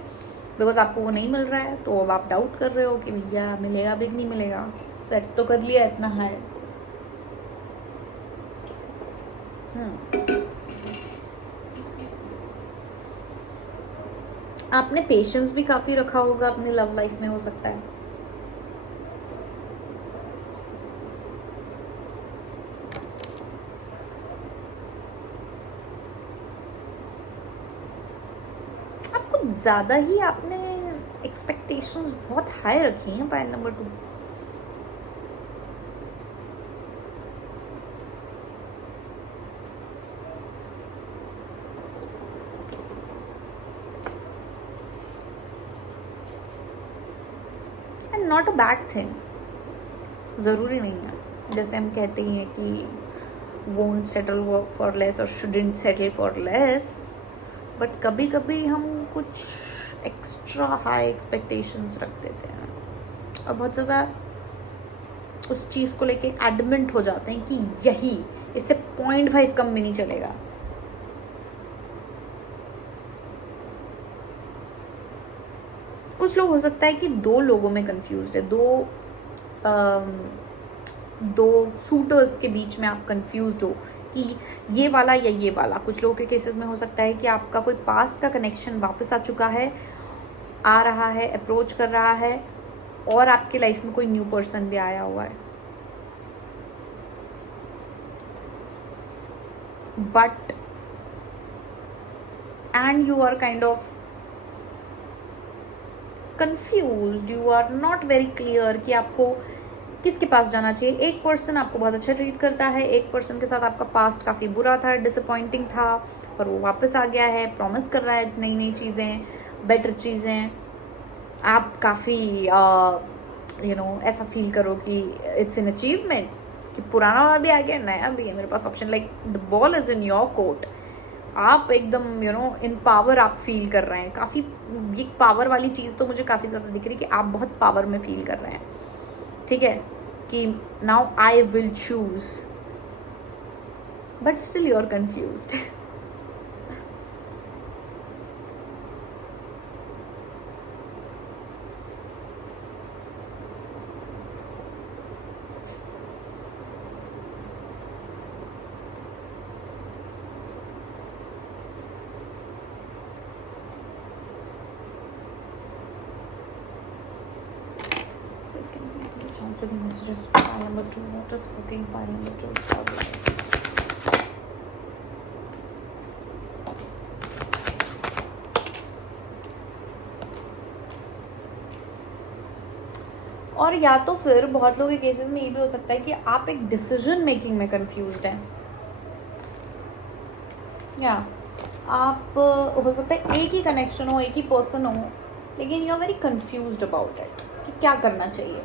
because आपको वो नहीं मिल रहा है, तो अब आप डाउट कर रहे हो कि भैया मिलेगा भी नहीं मिलेगा, सेट तो कर लिया इतना है। आपने पेशेंस भी काफ़ी रखा होगा अपने लव लाइफ में, हो सकता है। आप कुछ ज़्यादा ही आपने एक्सपेक्टेशंस बहुत हाई रखी हैं point number 2। And not a bad thing, ज़रूरी नहीं है। जैसे हम कहते हैं कि वोंट सेटल फॉर लेस और shouldn't settle for less, but कभी कभी हम कुछ एक्स्ट्रा हाई एक्सपेक्टेशंस रख देते हैं और बहुत ज़्यादा उस चीज़ को लेके एडमेंट हो जाते हैं कि यही, इससे 0.5 कम भी नहीं चलेगा। कुछ लोग हो सकता है कि 2 लोगों में कंफ्यूज्ड है, दो सूटर्स के बीच में आप कंफ्यूज्ड हो कि ये वाला या ये वाला। कुछ लोगों के केसेस में हो सकता है कि आपका कोई पास्ट का कनेक्शन वापस आ चुका है, आ रहा है, अप्रोच कर रहा है, और आपके लाइफ में कोई न्यू पर्सन भी आया हुआ है। But and you are kind of confused, you are not very clear कि आपको किसके पास जाना चाहिए। एक पर्सन आपको बहुत अच्छा ट्रीट करता है, एक पर्सन के साथ आपका पास्ट काफ़ी बुरा था, डिसअपॉइंटिंग था, पर वो वापस आ गया है, प्रॉमिस कर रहा है नई नई चीज़ें, बेटर चीज़ें। आप काफ़ी ऐसा फील करो कि इट्स एन अचीवमेंट कि पुराना वाला भी आ गया, नया भी है, मेरे पास option, like the ball is in your court. आप एकदम इन पावर आप फील कर रहे हैं। काफ़ी ये पावर वाली चीज़ तो मुझे काफ़ी ज़्यादा दिख रही है कि आप बहुत पावर में फील कर रहे हैं, ठीक है, कि now I will choose, but still you are confused. So the messages for pile number 2, what is booking pile number 2 is love life. और या तो फिर बहुत लोगों के केसेस में ये भी हो सकता है कि आप एक डिसीजन मेकिंग में कंफ्यूज्ड हैं, या आप हो सकता है एक ही कनेक्शन हो, एक ही पर्सन हो, लेकिन you are very confused about it कि क्या करना चाहिए।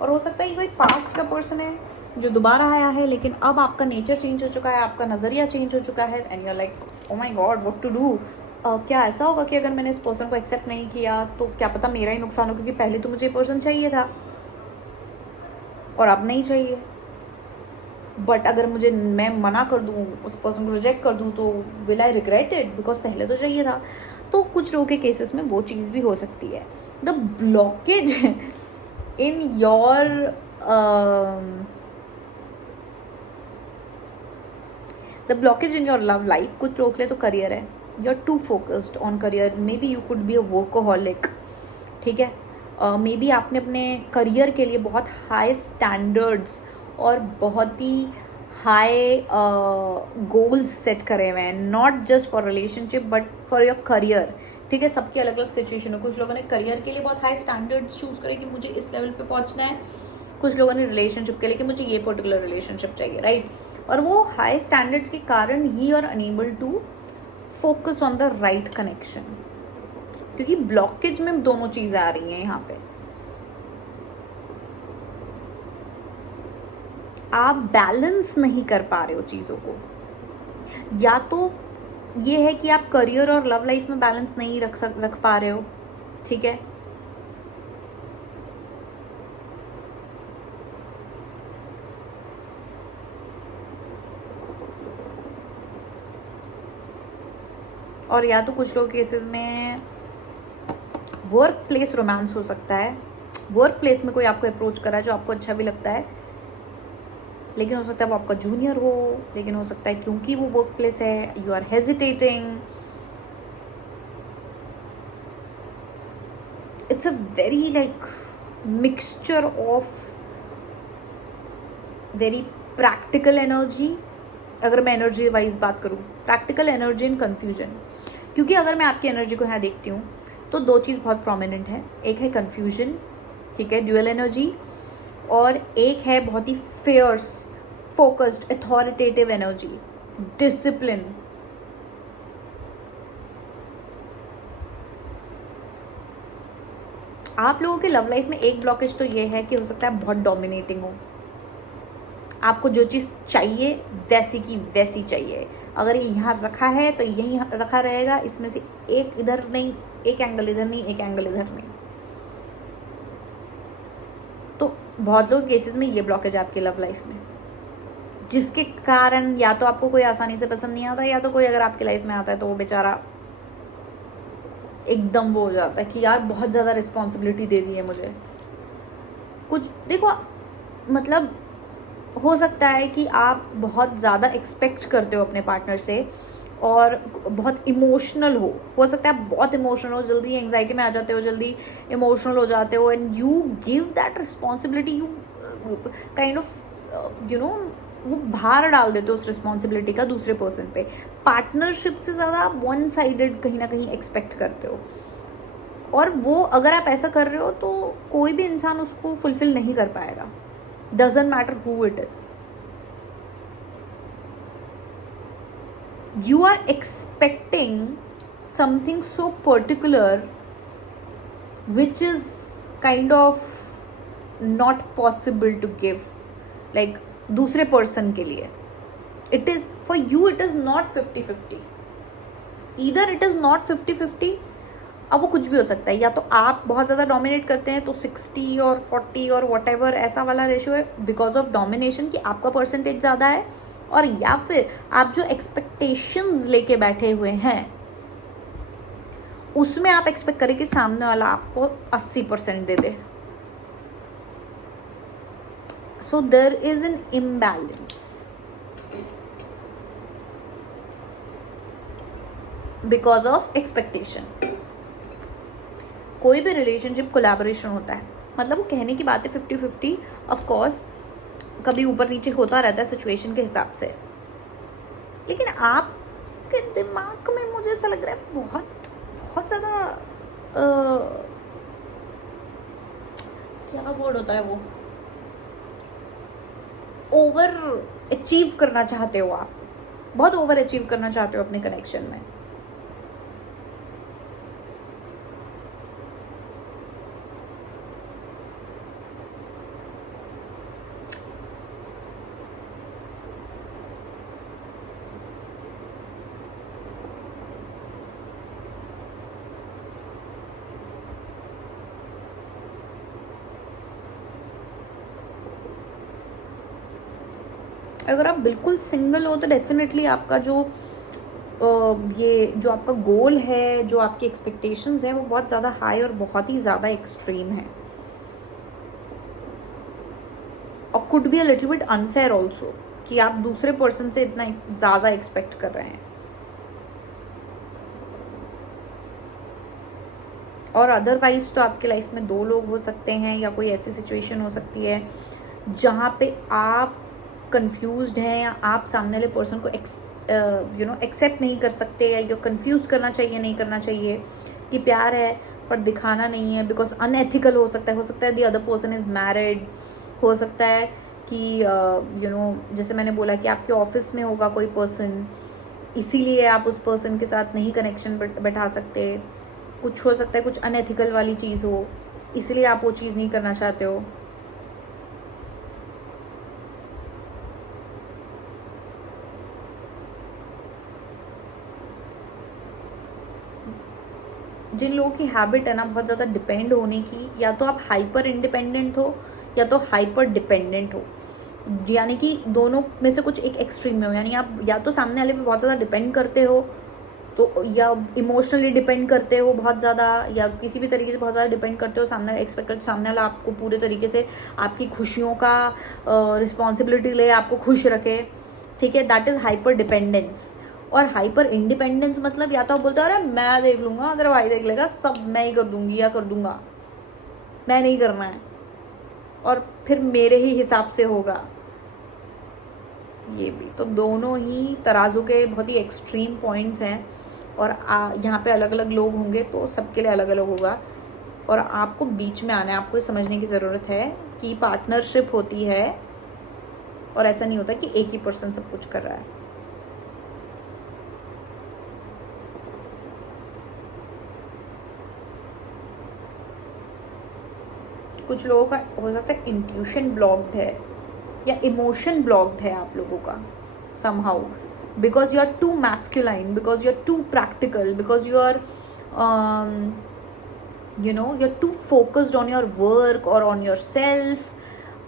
और हो सकता है कि कोई पास्ट का पर्सन है जो दोबारा आया है, लेकिन अब आपका नेचर चेंज हो चुका है, आपका नज़रिया चेंज हो चुका है, and you are like oh my God what to do. क्या ऐसा होगा कि अगर मैंने इस पर्सन को एक्सेप्ट नहीं किया तो क्या पता मेरा ही नुकसान हो, क्योंकि पहले तो मुझे ये पर्सन चाहिए था और अब नहीं चाहिए। बट अगर मैं मना कर दूँ, उस पर्सन को रिजेक्ट कर दूँ, तो will I regret it, because पहले तो चाहिए था। तो कुछ लोगों के केसेस में वो चीज़ भी हो सकती है। The blockage in your the blockage in your love life, कुछ रोक ले तो करियर है। You are too focused on career, maybe you could be a workaholic, ठीक है। मे बी आपने अपने करियर के लिए बहुत हाई स्टैंडर्ड्स और बहुत ही हाई गोल्स सेट करे हुए हैं, not just for relationship but for your career, ठीक है। सबकी अलग अलग सिचुएशन है। कुछ लोगों ने करियर के लिए बहुत हाई स्टैंडर्ड्स चूज करे कि मुझे इस लेवल पे पहुंचना है, कुछ लोगों ने रिलेशनशिप के लिए कि मुझे ये पर्टिकुलर रिलेशनशिप चाहिए, राइट। और वो हाई स्टैंडर्ड्स के कारण ही are unable to focus on the right connection, क्योंकि ब्लॉकेज में दोनों चीजें आ रही हैं यहाँ पे। आप बैलेंस नहीं कर पा रहे हो चीजों को, या तो ये है कि आप करियर और लव लाइफ में बैलेंस नहीं रख पा रहे हो, ठीक है। और या तो कुछ लोग केसेस में वर्क प्लेस रोमांस हो सकता है। वर्क प्लेस में कोई आपको अप्रोच करा है जो आपको अच्छा भी लगता है, लेकिन हो सकता है वो आपका जूनियर हो, लेकिन हो सकता है क्योंकि वो वर्क प्लेस है you are hesitating. It's a very like mixture of very practical energy. अगर मैं एनर्जी वाइज बात करूँ, प्रैक्टिकल एनर्जी एंड कन्फ्यूजन, क्योंकि अगर मैं आपकी एनर्जी को यहाँ देखती हूँ तो दो चीज़ बहुत प्रोमिनेंट है। एक है कन्फ्यूजन, ठीक है, ड्यूअल एनर्जी, और एक है बहुत ही fierce focused authoritative energy, discipline. आप लोगों के लव लाइफ में एक ब्लॉकेज तो ये है कि हो सकता है बहुत डोमिनेटिंग हो, आपको जो चीज़ चाहिए वैसी की वैसी चाहिए। अगर ये यहाँ रखा है तो यहीं रखा रहेगा, इसमें से एक इधर नहीं, एक एंगल इधर नहीं, एक एंगल इधर नहीं। तो बहुत लोग केसेस में ये ब्लॉकेज आपकी लव लाइफ में, जिसके कारण या तो आपको कोई आसानी से पसंद नहीं आता, या तो कोई अगर आपकी लाइफ में आता है तो वो बेचारा एकदम वो हो जाता है कि यार बहुत ज़्यादा रिस्पॉन्सिबिलिटी दे दी है मुझे। कुछ देखो, मतलब हो सकता है कि आप बहुत ज़्यादा एक्सपेक्ट करते हो अपने पार्टनर से और बहुत इमोशनल हो सकता है आप बहुत इमोशनल हो, जल्दी एंग्जाइटी में आ जाते हो, जल्दी इमोशनल हो जाते हो, and you give that responsibility, you kind of you know वो भार डाल देते हो उस रिस्पॉन्सिबिलिटी का दूसरे पर्सन पे। पार्टनरशिप से ज़्यादा आप वन साइडेड कहीं ना कहीं एक्सपेक्ट करते हो, और वो अगर आप ऐसा कर रहे हो तो कोई भी इंसान उसको फुलफिल नहीं कर पाएगा, doesn't matter who it is. You are expecting something so particular which is kind of not possible to give, like दूसरे पर्सन के लिए it is for you, it is not 50-50, either it is not 50-50। अब वो कुछ भी हो सकता है, या तो आप बहुत ज़्यादा डोमिनेट करते हैं तो 60 और 40 और वट एवर ऐसा वाला रेशियो है बिकॉज ऑफ डोमिनेशन कि आपका परसेंटेज ज़्यादा है, और या फिर आप जो एक्सपेक्टेशंस लेके बैठे हुए हैं उसमें आप एक्सपेक्ट करें कि सामने वाला आपको 80% दे दे। So there is an imbalance because of expectation. कोई भी रिलेशनशिप कोलैबोरेशन होता है, मतलब वो कहने की बात है 50-50, ऑफ कोर्स कभी ऊपर नीचे होता रहता है सिचुएशन के हिसाब से, लेकिन आपके दिमाग में मुझे ऐसा लग रहा है बहुत बहुत ज़्यादा क्या वर्ड होता है वो, ओवर अचीव करना चाहते हो आप, बहुत ओवर अचीव करना चाहते हो अपने कनेक्शन में। अगर आप बिल्कुल सिंगल हो तो डेफिनेटली आपका जो ये जो आपका गोल है, जो आपकी एक्सपेक्टेशंस हैं, वो बहुत ज़्यादा हाई और बहुत ही ज़्यादा एक्सट्रीम है, और could be a little bit unfair also, कि आप दूसरे पर्सन से इतना ज़्यादा एक्सपेक्ट कर रहे हैं। और अदरवाइज तो आपके लाइफ में 2 लोग हो सकते हैं, या कोई ऐसी सिचुएशन हो सकती है जहाँ पे आप कंफ्यूज्ड हैं, या आप सामने वाले पर्सन को एक्सेप्ट नहीं कर सकते, या कंफ्यूज करना चाहिए नहीं करना चाहिए, कि प्यार है पर दिखाना नहीं है, बिकॉज अनएथिकल हो सकता है the other person is married, हो सकता है कि जैसे मैंने बोला कि आपके ऑफिस में होगा कोई पर्सन, इसीलिए आप उस पर्सन के साथ नहीं कनेक्शन बैठा सकते, कुछ हो सकता है कुछ अनएथिकल वाली चीज़ हो, इसलिए आप वो चीज़ नहीं करना चाहते हो। जिन लोगों की हैबिट है ना बहुत ज़्यादा डिपेंड होने की, या तो आप हाइपर इंडिपेंडेंट हो या तो हाइपर डिपेंडेंट हो, यानी कि दोनों में से कुछ एक एक्सट्रीम में हो, यानी आप या तो सामने वाले पे बहुत ज़्यादा डिपेंड करते हो, तो या इमोशनली डिपेंड करते हो बहुत ज़्यादा, या किसी भी तरीके से बहुत ज़्यादा डिपेंड करते हो, सामने एक्सपेक्ट करते सामने वाला आपको पूरे तरीके से आपकी खुशियों का रिस्पॉन्सिबिलिटी ले, आपको खुश रखे, ठीक है, दैट इज़ हाइपर डिपेंडेंस। और हाइपर इंडिपेंडेंस मतलब या तो आप बोलते हो अरे मैं देख लूंगा, अगर भाई देख लेगा, सब मैं ही कर दूंगी या कर दूंगा, मैं नहीं करना है, और फिर मेरे ही हिसाब से होगा। ये भी तो दोनों ही तराजू के बहुत ही एक्सट्रीम पॉइंट्स हैं, और यहाँ पे अलग अलग लोग होंगे तो सबके लिए अलग अलग होगा, और आपको बीच में आना है, आपको समझने की ज़रूरत है कि पार्टनरशिप होती है, और ऐसा नहीं होता कि एक ही पर्सन सब कुछ कर रहा है। कुछ लोगों का हो सकता है इंट्यूशन ब्लॉक्ड है, या इमोशन ब्लॉक्ड है आप लोगों का somehow, because you are too masculine, because you are too practical, because you are you're too focused on your work or on yourself।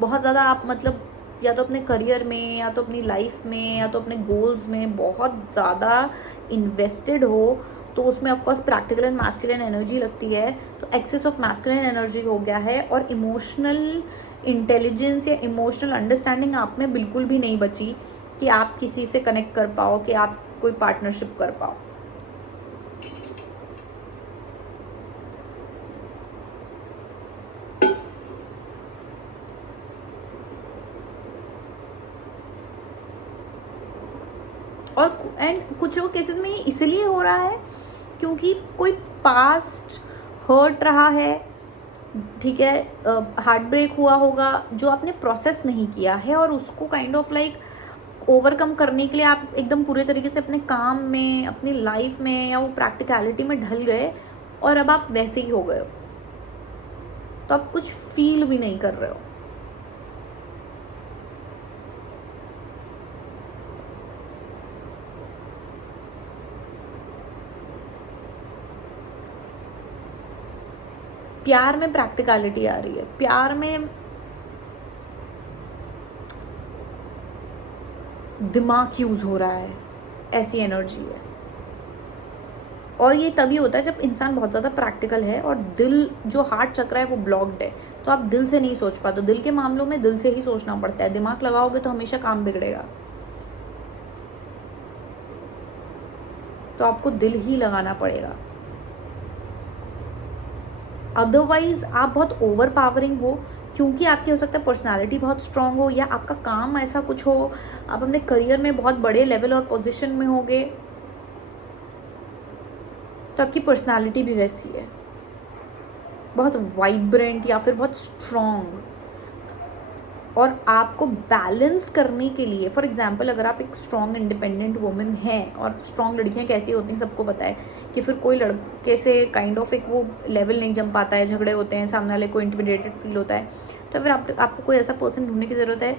बहुत ज़्यादा आप मतलब या तो अपने करियर में, या तो अपनी लाइफ में, या तो अपने गोल्स में बहुत ज़्यादा इन्वेस्टेड हो, तो उसमें of course practical and masculine energy लगती है, तो एक्सेस ऑफ मैस्कुलिन एनर्जी हो गया है, और इमोशनल इंटेलिजेंस या इमोशनल अंडरस्टैंडिंग आप में बिल्कुल भी नहीं बची कि आप किसी से कनेक्ट कर पाओ, कि आप कोई पार्टनरशिप कर पाओ। और एंड कुछ केसेस में ये इसलिए हो रहा है क्योंकि कोई पास्ट हर्ट रहा है, ठीक है, हार्ट ब्रेक हुआ होगा जो आपने प्रोसेस नहीं किया है, और उसको काइंड ऑफ लाइक ओवरकम करने के लिए आप एकदम पूरे तरीके से अपने काम में, अपनी लाइफ में, या वो प्रैक्टिकलिटी में ढल गए, और अब आप वैसे ही हो गए हो, तो आप कुछ फील भी नहीं कर रहे हो। प्यार में प्रैक्टिकलिटी आ रही है, प्यार में दिमाग यूज हो रहा है, ऐसी एनर्जी है। और ये तभी होता है जब इंसान बहुत ज़्यादा प्रैक्टिकल है, और दिल जो हार्ट चक्र है वो ब्लॉक्ड है, तो आप दिल से नहीं सोच पाते। दिल के मामलों में दिल से ही सोचना पड़ता है, दिमाग लगाओगे तो हमेशा काम बिगड़ेगा, तो आपको दिल ही लगाना पड़ेगा। अदरवाइज आप बहुत ओवर पावरिंग हो, क्योंकि आपकी हो सकता है पर्सनालिटी बहुत स्ट्रांग हो, या आपका काम ऐसा कुछ हो, आप अपने करियर में बहुत बड़े लेवल और पोजीशन में होगे, तो आपकी पर्सनालिटी भी वैसी है, बहुत वाइब्रेंट या फिर बहुत स्ट्रांग। और आपको बैलेंस करने के लिए, फॉर एग्जाम्पल अगर आप एक स्ट्रॉन्ग इंडिपेंडेंट वुमेन हैं, और स्ट्रॉन्ग लड़कियां कैसी होती हैं सबको पता है, कि फिर कोई लड़के से काइंड ऑफ एक वो लेवल नहीं जम पाता है, झगड़े होते हैं, सामने वाले को इंटिमिडेटेड फील होता है, तो फिर आपको कोई ऐसा पर्सन ढूंढने की ज़रूरत है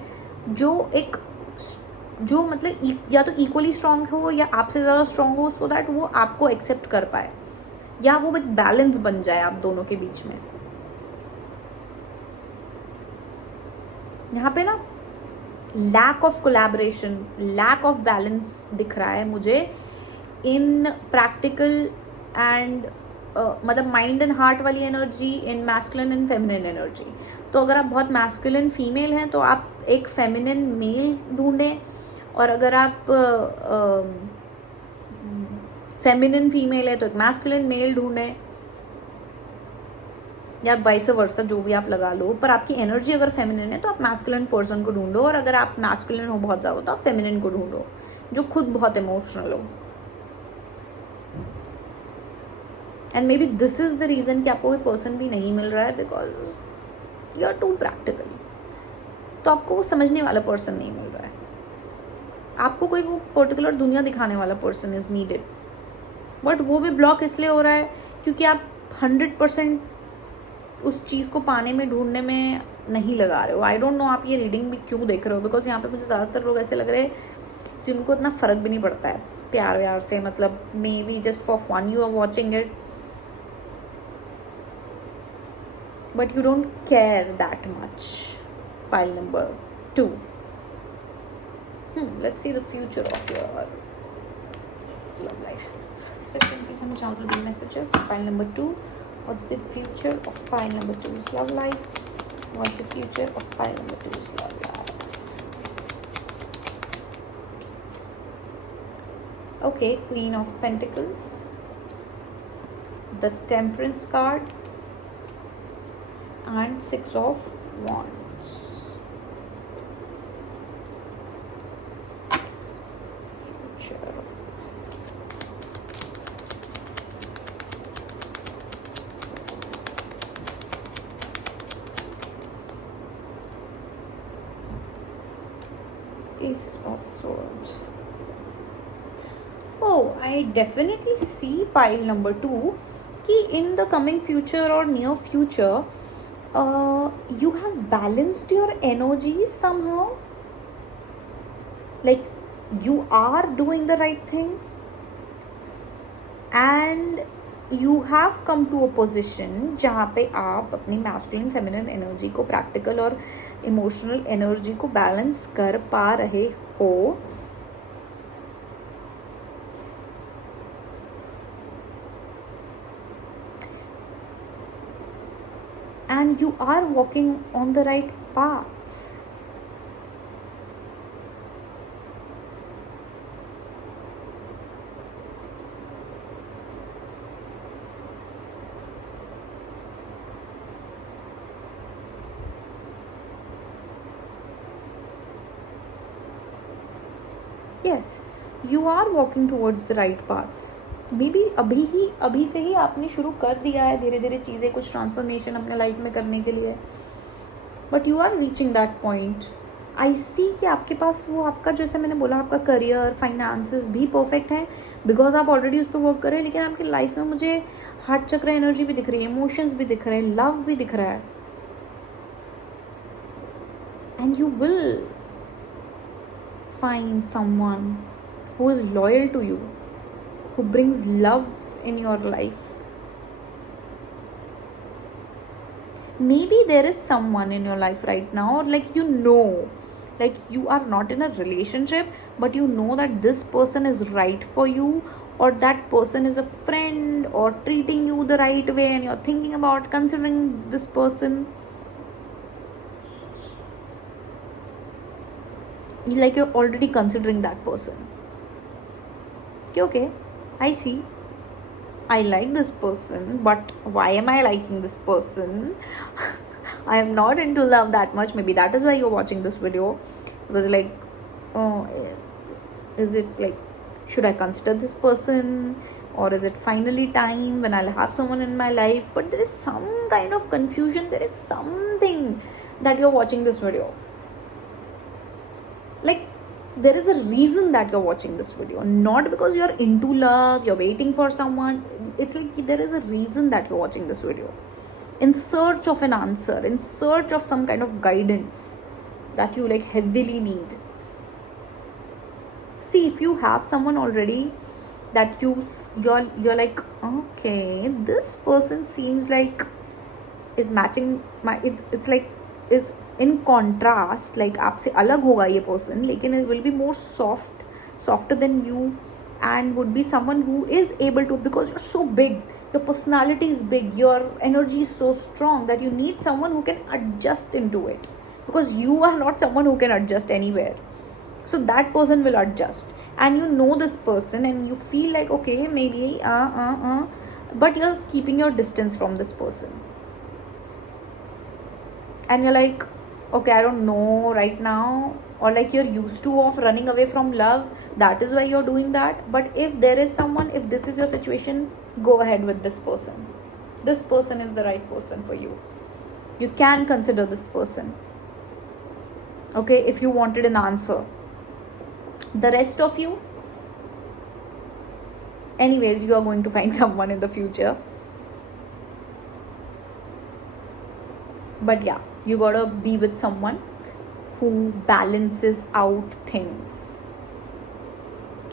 जो मतलब या तो इक्वली स्ट्रांग हो या आपसे ज़्यादा स्ट्रांग हो, सो दैट वो आपको एक्सेप्ट कर पाए, या वो एक बैलेंस बन जाए आप दोनों के बीच में। यहाँ पे ना lack of collaboration, lack of balance दिख रहा है मुझे इन प्रैक्टिकल एंड मतलब माइंड एंड हार्ट वाली energy, in masculine and feminine energy. तो अगर आप बहुत मैस्कुलिन फीमेल हैं तो आप एक फेमिनिन मेल ढूंढें, और अगर आप फेमिनिन फीमेल है तो एक मैस्कुलिन मेल ढूंढें, या वाइस वर्सा, जो भी आप लगा लो. पर आपकी एनर्जी अगर फेमिनिन है तो आप मैस्कुलिन पर्सन को ढूंढो, और अगर आप मैस्कुलिन हो बहुत ज़्यादा तो आप फेमिनिन को ढूंढो जो खुद बहुत इमोशनल हो. And maybe this is the reason कि आपको कोई पर्सन भी नहीं मिल रहा है, because you are too practical. तो आपको वो समझने वाला पर्सन नहीं मिल रहा है, आपको कोई वो पर्टिकुलर दुनिया दिखाने वाला पर्सन इज नीडेड. बट वो भी ब्लॉक इसलिए हो रहा है क्योंकि आप 100% उस चीज़ को पाने में, ढूंढने में नहीं लगा रहे हो. आई डोंट नो आप ये रीडिंग भी क्यों देख रहे हो, बिकॉज यहाँ पे मुझे ज़्यादातर लोग ऐसे लग रहे हैं जिनको इतना फ़र्क भी नहीं पड़ता है प्यार व्यार से. मतलब maybe just for fun you are watching it, but you don't care that much. Pile number 2. Let's see the future of your love life. Especially in case I'm trying to read messages. Pile number 2. What's the future of pile number 2's love life? What's the future of pile number 2's love life? Okay, Queen of Pentacles. The Temperance card. And 6 of Wands. Future. Ace of Swords. Oh, I definitely see pile number 2 कि in the coming future or near future you have balanced your energies somehow, like you are doing the right thing and you have come to a position जहाँ पे आप अपनी मैस्कुलिन फेमिनिन एनर्जी को, प्रैक्टिकल और इमोशनल एनर्जी को बैलेंस कर पा रहे हो. And you are walking on the right path. Yes, you are walking towards the right path. May be अभी से ही आपने शुरू कर दिया है धीरे धीरे चीज़ें, कुछ ट्रांसफॉर्मेशन अपने लाइफ में करने के लिए. But you are reaching that point. I see कि आपके पास वो आपका, जैसे मैंने बोला, आपका करियर, फाइनेंसेस भी परफेक्ट हैं बिकॉज आप ऑलरेडी उस पर वर्क कर रहे हैं. लेकिन आपकी लाइफ में मुझे हार्ट चक्र एनर्जी भी दिख रही है, इमोशंस भी दिख रहे हैं, लव भी दिख रहा है. And you will find someone who is loyal to you, who brings love in your life. Maybe there is someone in your life right now, like like you are not in a relationship, but you know that this person is right for you, or that person is a friend or treating you the right way, and you're thinking about considering this person. Like you're already considering that person. Okay, I see. I like this person, but why am I liking this person? I am not into love that much. Maybe that is why you're watching this video. Because like, oh, is it like, should I consider this person? Or is it finally time when I'll have someone in my life? But there is some kind of confusion. There is something that you're watching this video. Like, there is a reason that you're watching this video, not because you're into love, you're waiting for someone. It's like there is a reason that you're watching this video, in search of an answer, in search of some kind of guidance that you like heavily need. See, if you have someone already that you're like, okay, this person seems like is matching my, it's like is in contrast, like आपसे अलग होगा ये पर्सन, लेकिन it will be more softer than you, and would be someone who is able to, because you're so big, your personality is big, your energy is so strong that you need someone who can adjust into it, because you are not someone who can adjust anywhere. So that person will adjust, and you know this person and you feel like, okay, maybe but you're keeping your distance from this person, and you're like, okay, I don't know right now, or like you're used to of running away from love, that is why you're doing that. But if there is someone, if this is your situation, go ahead with this person. This person is the right person for you. You can consider this person, okay, if you wanted an answer. The rest of you, anyways, you are going to find someone in the future. But yeah, you gotta be with someone who balances out things,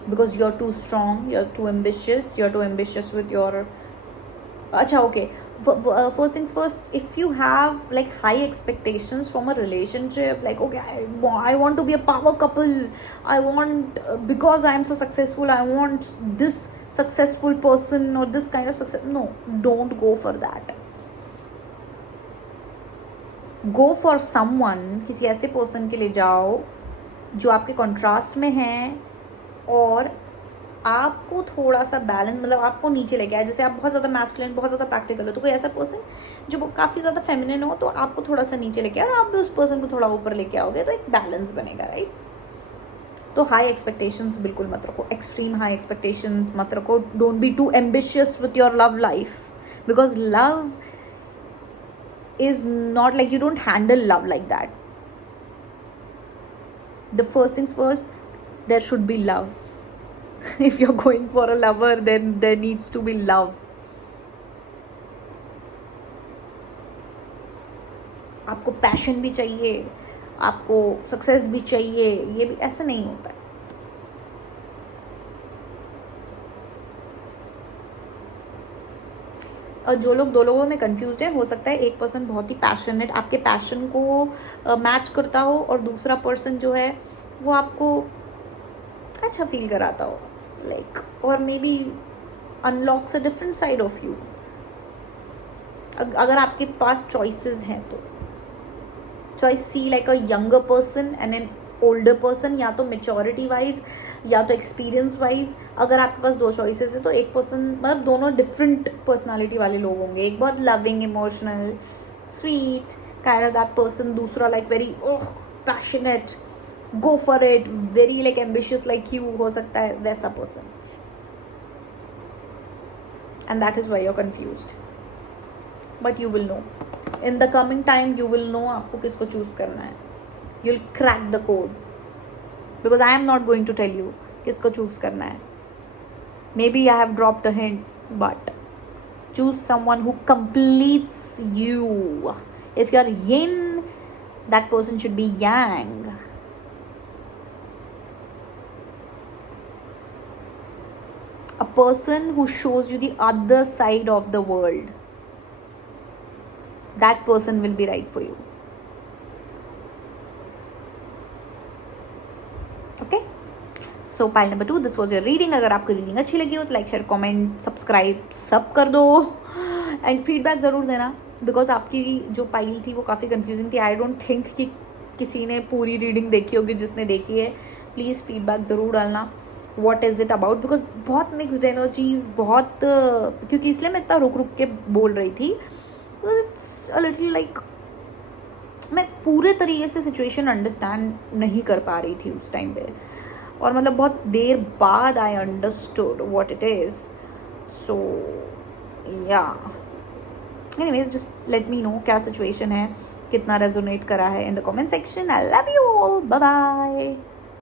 because you're too strong, you're too ambitious with your acha, okay. First things first, if you have like high expectations from a relationship, like, okay, I want to be a power couple, I want because I am so successful, I want this successful person or this kind of success, no, don't go for that. Go for someone, किसी ऐसे पर्सन के लिए जाओ जो आपके कॉन्ट्रास्ट में है और आपको थोड़ा सा बैलेंस, मतलब आपको नीचे लेके आए. जैसे आप बहुत ज़्यादा मैस्कुलिन, बहुत ज़्यादा प्रैक्टिकल हो, तो कोई ऐसा पर्सन जो काफ़ी ज़्यादा फेमिनिन हो, तो आपको थोड़ा सा नीचे लेके आओ और आप भी उस पर्सन को थोड़ा ऊपर लेके आओगे, तो एक बैलेंस बनेगा, राइट. तो हाई एक्सपेक्टेशंस बिल्कुल मत रखो, एक्सट्रीम हाई एक्सपेक्टेशंस मत रखो. Don't be too ambitious with your love life, because love is not like, you don't handle love like that. The first things first, there should be love. If you're going for a lover, then there needs to be love. आपको पैशन भी चाहिए, आपको सक्सेस भी चाहिए, ये भी ऐसा नहीं होता है. और जो लोग दो लोगों में कंफ्यूज है, हो सकता है एक पर्सन बहुत ही पैशनेट आपके पैशन को मैच करता हो, और दूसरा पर्सन जो है वो आपको अच्छा फील कराता हो, लाइक, और maybe unlocks a different side of you. अगर आपके पास चॉइसेस हैं तो choice see like a younger person and an older person, या तो मेच्योरिटी वाइज या तो एक्सपीरियंस वाइज. अगर आपके पास दो चॉइसेस है तो एक पर्सन, मतलब दोनों डिफरेंट पर्सनालिटी वाले लोग होंगे. एक बहुत loving, emotional, sweet kind of that person, दूसरा like very passionate, go for it, very like ambitious like you हो सकता है, वैसा person. And that is why you are confused. But you will know in the coming time, you will know आपको किसको चूज करना है. You will crack the code, because I am not going to tell you किसको चूज करना है. Maybe I have dropped a hint, but choose someone who completes you. If you are yin, that person should be yang. A person who shows you the other side of the world, that person will be right for you. Okay, so pile number 2, this was your reading. अगर आपको रीडिंग अच्छी लगी हो तो लाइक, शेयर, कमेंट, सब्सक्राइब सब कर दो, एंड फीडबैक ज़रूर देना, बिकॉज आपकी जो पाइल थी वो काफ़ी कंफ्यूजिंग थी. आई डोंट थिंक कि किसी ने पूरी रीडिंग देखी होगी. जिसने देखी है प्लीज़ फीडबैक ज़रूर डालना, what is it about, because बहुत मिक्सड एनर्जीज, बहुत, क्योंकि इसलिए मैं इतना रुक रुक के बोल रही थी. इट्स अ लिटिल लाइक मैं पूरे तरीके से सिचुएशन अंडरस्टैंड नहीं कर पा रही थी उस टाइम पे, और मतलब बहुत देर बाद I understood what it is. So या anyways, just let me know क्या सिचुएशन है, कितना रेजोनेट करा है in the comment section. I love you all, bye bye.